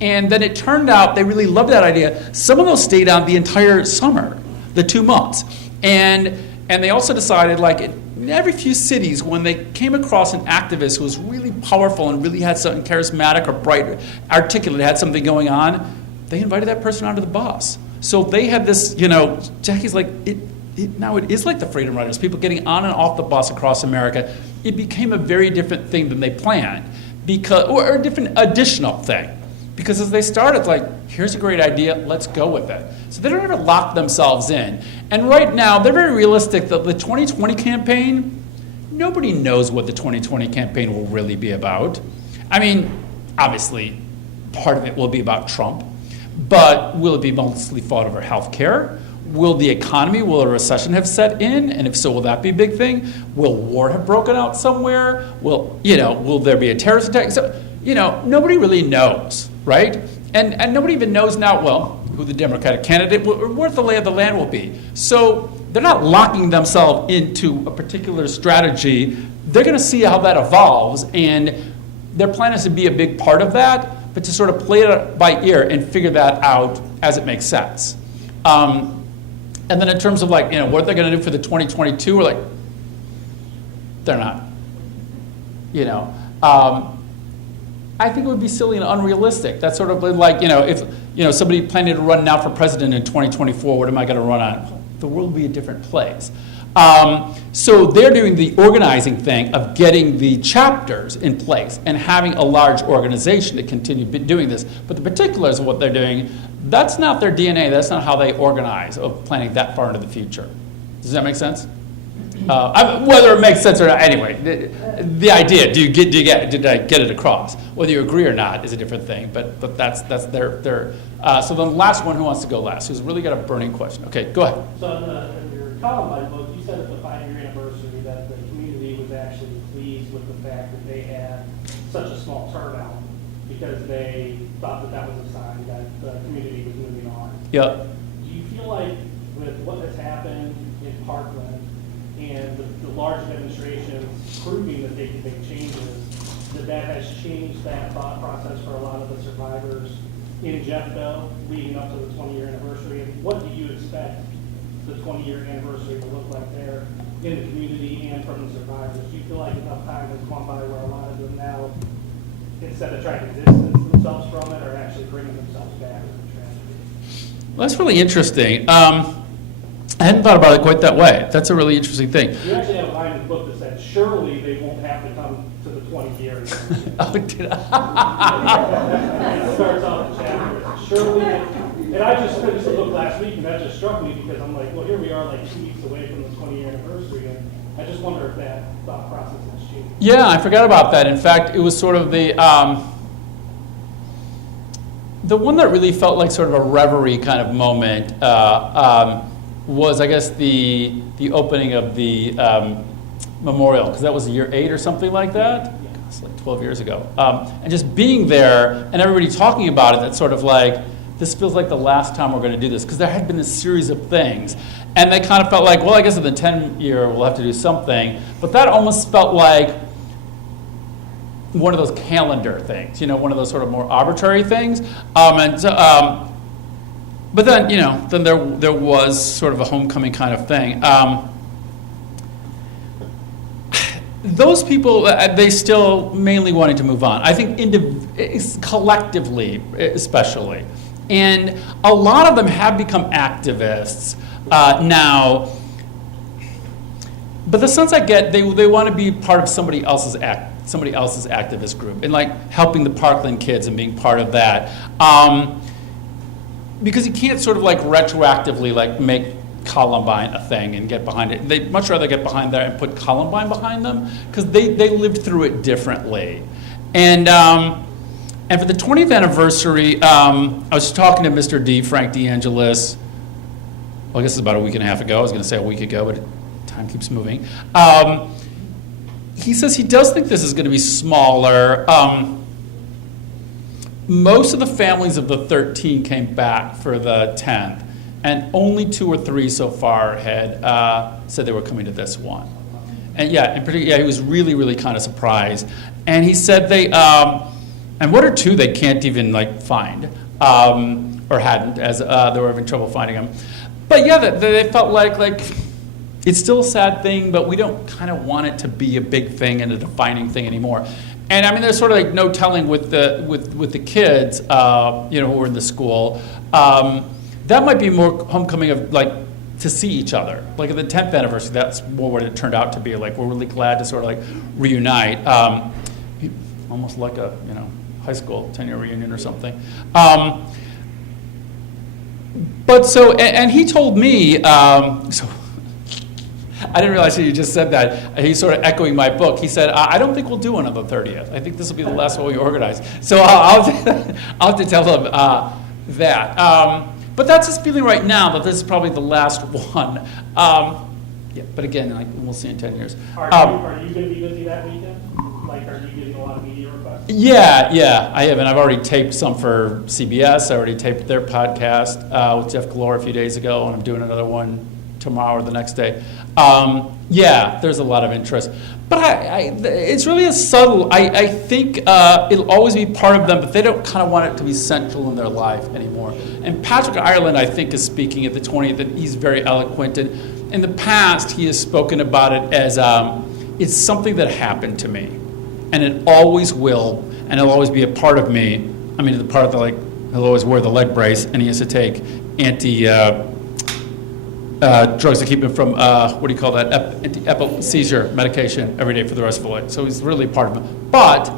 And then it turned out they really loved that idea. Some of those stayed on the entire summer, the 2 months. And they also decided, like, in every few cities, when they came across an activist who was really powerful and really had something charismatic or bright, articulate, had something going on, they invited that person onto the bus. So they had this, Jackie's like, now it is like the Freedom Riders, people getting on and off the bus across America. It became a very different thing than they planned, or a different additional thing. Because as they started, like, here's a great idea, let's go with it. So they don't ever lock themselves in. And right now, they're very realistic that the 2020 campaign, nobody knows what the 2020 campaign will really be about. Obviously, part of it will be about Trump, but will it be mostly fought over health care? Will the economy, will a recession have set in? And if so, will that be a big thing? Will war have broken out somewhere? Will there be a terrorist attack? So, nobody really knows, right? And nobody even knows now, who the Democratic candidate will, or what the lay of the land will be. So they're not locking themselves into a particular strategy. They're going to see how that evolves, and their plan is to be a big part of that, but to sort of play it by ear and figure that out as it makes sense. And then in terms of what they're going to do for the 2022, we're like, they're not. I think it would be silly and unrealistic. That's sort of like, if somebody planning to run now for president in 2024, what am I going to run on? The world will be a different place. So they're doing the organizing thing of getting the chapters in place and having a large organization to continue doing this. But the particulars of what they're doing, that's not their DNA. That's not how they organize, of planning that far into the future. Does that make sense? Whether it makes sense or not, anyway, the idea, did I get it across? Whether you agree or not is a different thing, but that's their so then the last one, who wants to go last? Who's really got a burning question? Okay, go ahead. So in your Columbine book, you said at the 5-year anniversary that the community was actually pleased with the fact that they had such a small turnout because they thought that was a sign that the community was moving on. Yep. Do you feel like with what has happened in Parkland and the large demonstrations proving that they can make changes, that has changed that thought process for a lot of the survivors in Jeffco leading up to the 20-year anniversary? And what do you expect the 20-year anniversary to look like there in the community and from the survivors? Do you feel like enough time has gone by where a lot of them now, instead of trying to distance themselves from it, are actually bringing themselves back to the tragedy? Well, that's really interesting. I hadn't thought about it quite that way. That's a really interesting thing. You actually have a line in the book that said, surely they won't have to come to the 20 years. Oh, did I? It starts off the chapter. Surely, and I just finished the book last week, and that just struck me because I'm like, well, here we are like 2 weeks away from the 20-year anniversary, and I just wonder if that thought process has changed. Yeah, I forgot about that. In fact, it was sort of the one that really felt like sort of a reverie kind of moment was, I guess, the opening of the memorial, because that was year 8 or something like that. It's like 12 years ago. And just being there and everybody talking about it, that's sort of like, this feels like the last time we're going to do this, because there had been this series of things. And they kind of felt like, well, I guess in the 10-year we'll have to do something. But that almost felt like one of those calendar things, one of those sort of more arbitrary things. But then, then there was sort of a homecoming kind of thing. Those people, they still mainly wanted to move on. I think collectively, especially. And a lot of them have become activists now. But the sense I get, they want to be part of somebody else's activist group, and like helping the Parkland kids and being part of that. Because you can't sort of like retroactively like make Columbine a thing and get behind it. They'd much rather get behind that and put Columbine behind them because they lived through it differently. And for the 20th anniversary, I was talking to Mr. D, Frank DeAngelis. Well, I guess it's about a week and a half ago. I was going to say a week ago, but time keeps moving. He says he does think this is going to be smaller. Most of the families of the 13 came back for the 10th, and only 2 or 3 so far had said they were coming to this one. And yeah, in particular, he was really, really kind of surprised. And he said they, and 1 or 2 they can't even like find, or hadn't, as they were having trouble finding them. But yeah, they felt like it's still a sad thing, but we don't kind of want it to be a big thing and a defining thing anymore. And I mean, there's sort of like no telling with the kids, who were in the school. That might be more homecoming of like to see each other. Like at the 10th anniversary, that's more what it turned out to be. Like we're really glad to sort of like reunite, almost like a high school 10-year reunion or something. But so, and he told me, so. I didn't realize you just said that. He's sort of echoing my book. He said, I don't think we'll do another 30th. I think this will be the last one we organize. So I'll have to tell him that. But that's his feeling right now, that this is probably the last one. But again, we'll see in 10 years. Are you going to be busy that weekend? Like, are you getting a lot of media requests? Yeah, I have. And I've already taped some for CBS. I already taped their podcast with Jeff Galore a few days ago, and I'm doing another one tomorrow or the next day. There's a lot of interest. But it's really a subtle, I think it'll always be part of them, but they don't kind of want it to be central in their life anymore. And Patrick Ireland, I think, is speaking at the 20th, and he's very eloquent. And in the past, he has spoken about it as it's something that happened to me. And it always will, and it'll always be a part of me. I mean, the part that, like, he'll always wear the leg brace, and he has to take drugs to keep him from, seizure medication every day for the rest of his life. So he's really part of it. But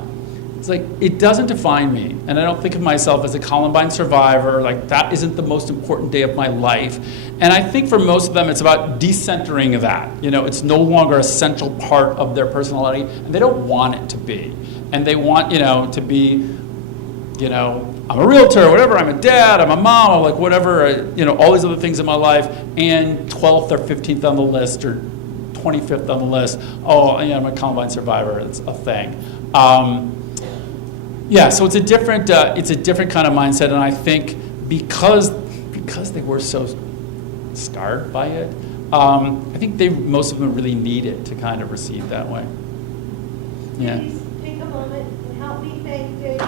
it's like, it doesn't define me. And I don't think of myself as a Columbine survivor. Like, that isn't the most important day of my life. And I think for most of them, it's about decentering of that. It's no longer a central part of their personality, and they don't want it to be. And they want, to be, I'm a realtor, or whatever, I'm a dad, I'm a mom, or like whatever, all these other things in my life, and 12th or 15th on the list, or 25th on the list, I'm a Columbine survivor, it's a thing. So it's a different kind of mindset, and I think because they were so scarred by it, I think most of them really need it to kind of receive that way. Yeah. Please take a moment and help me thank Dave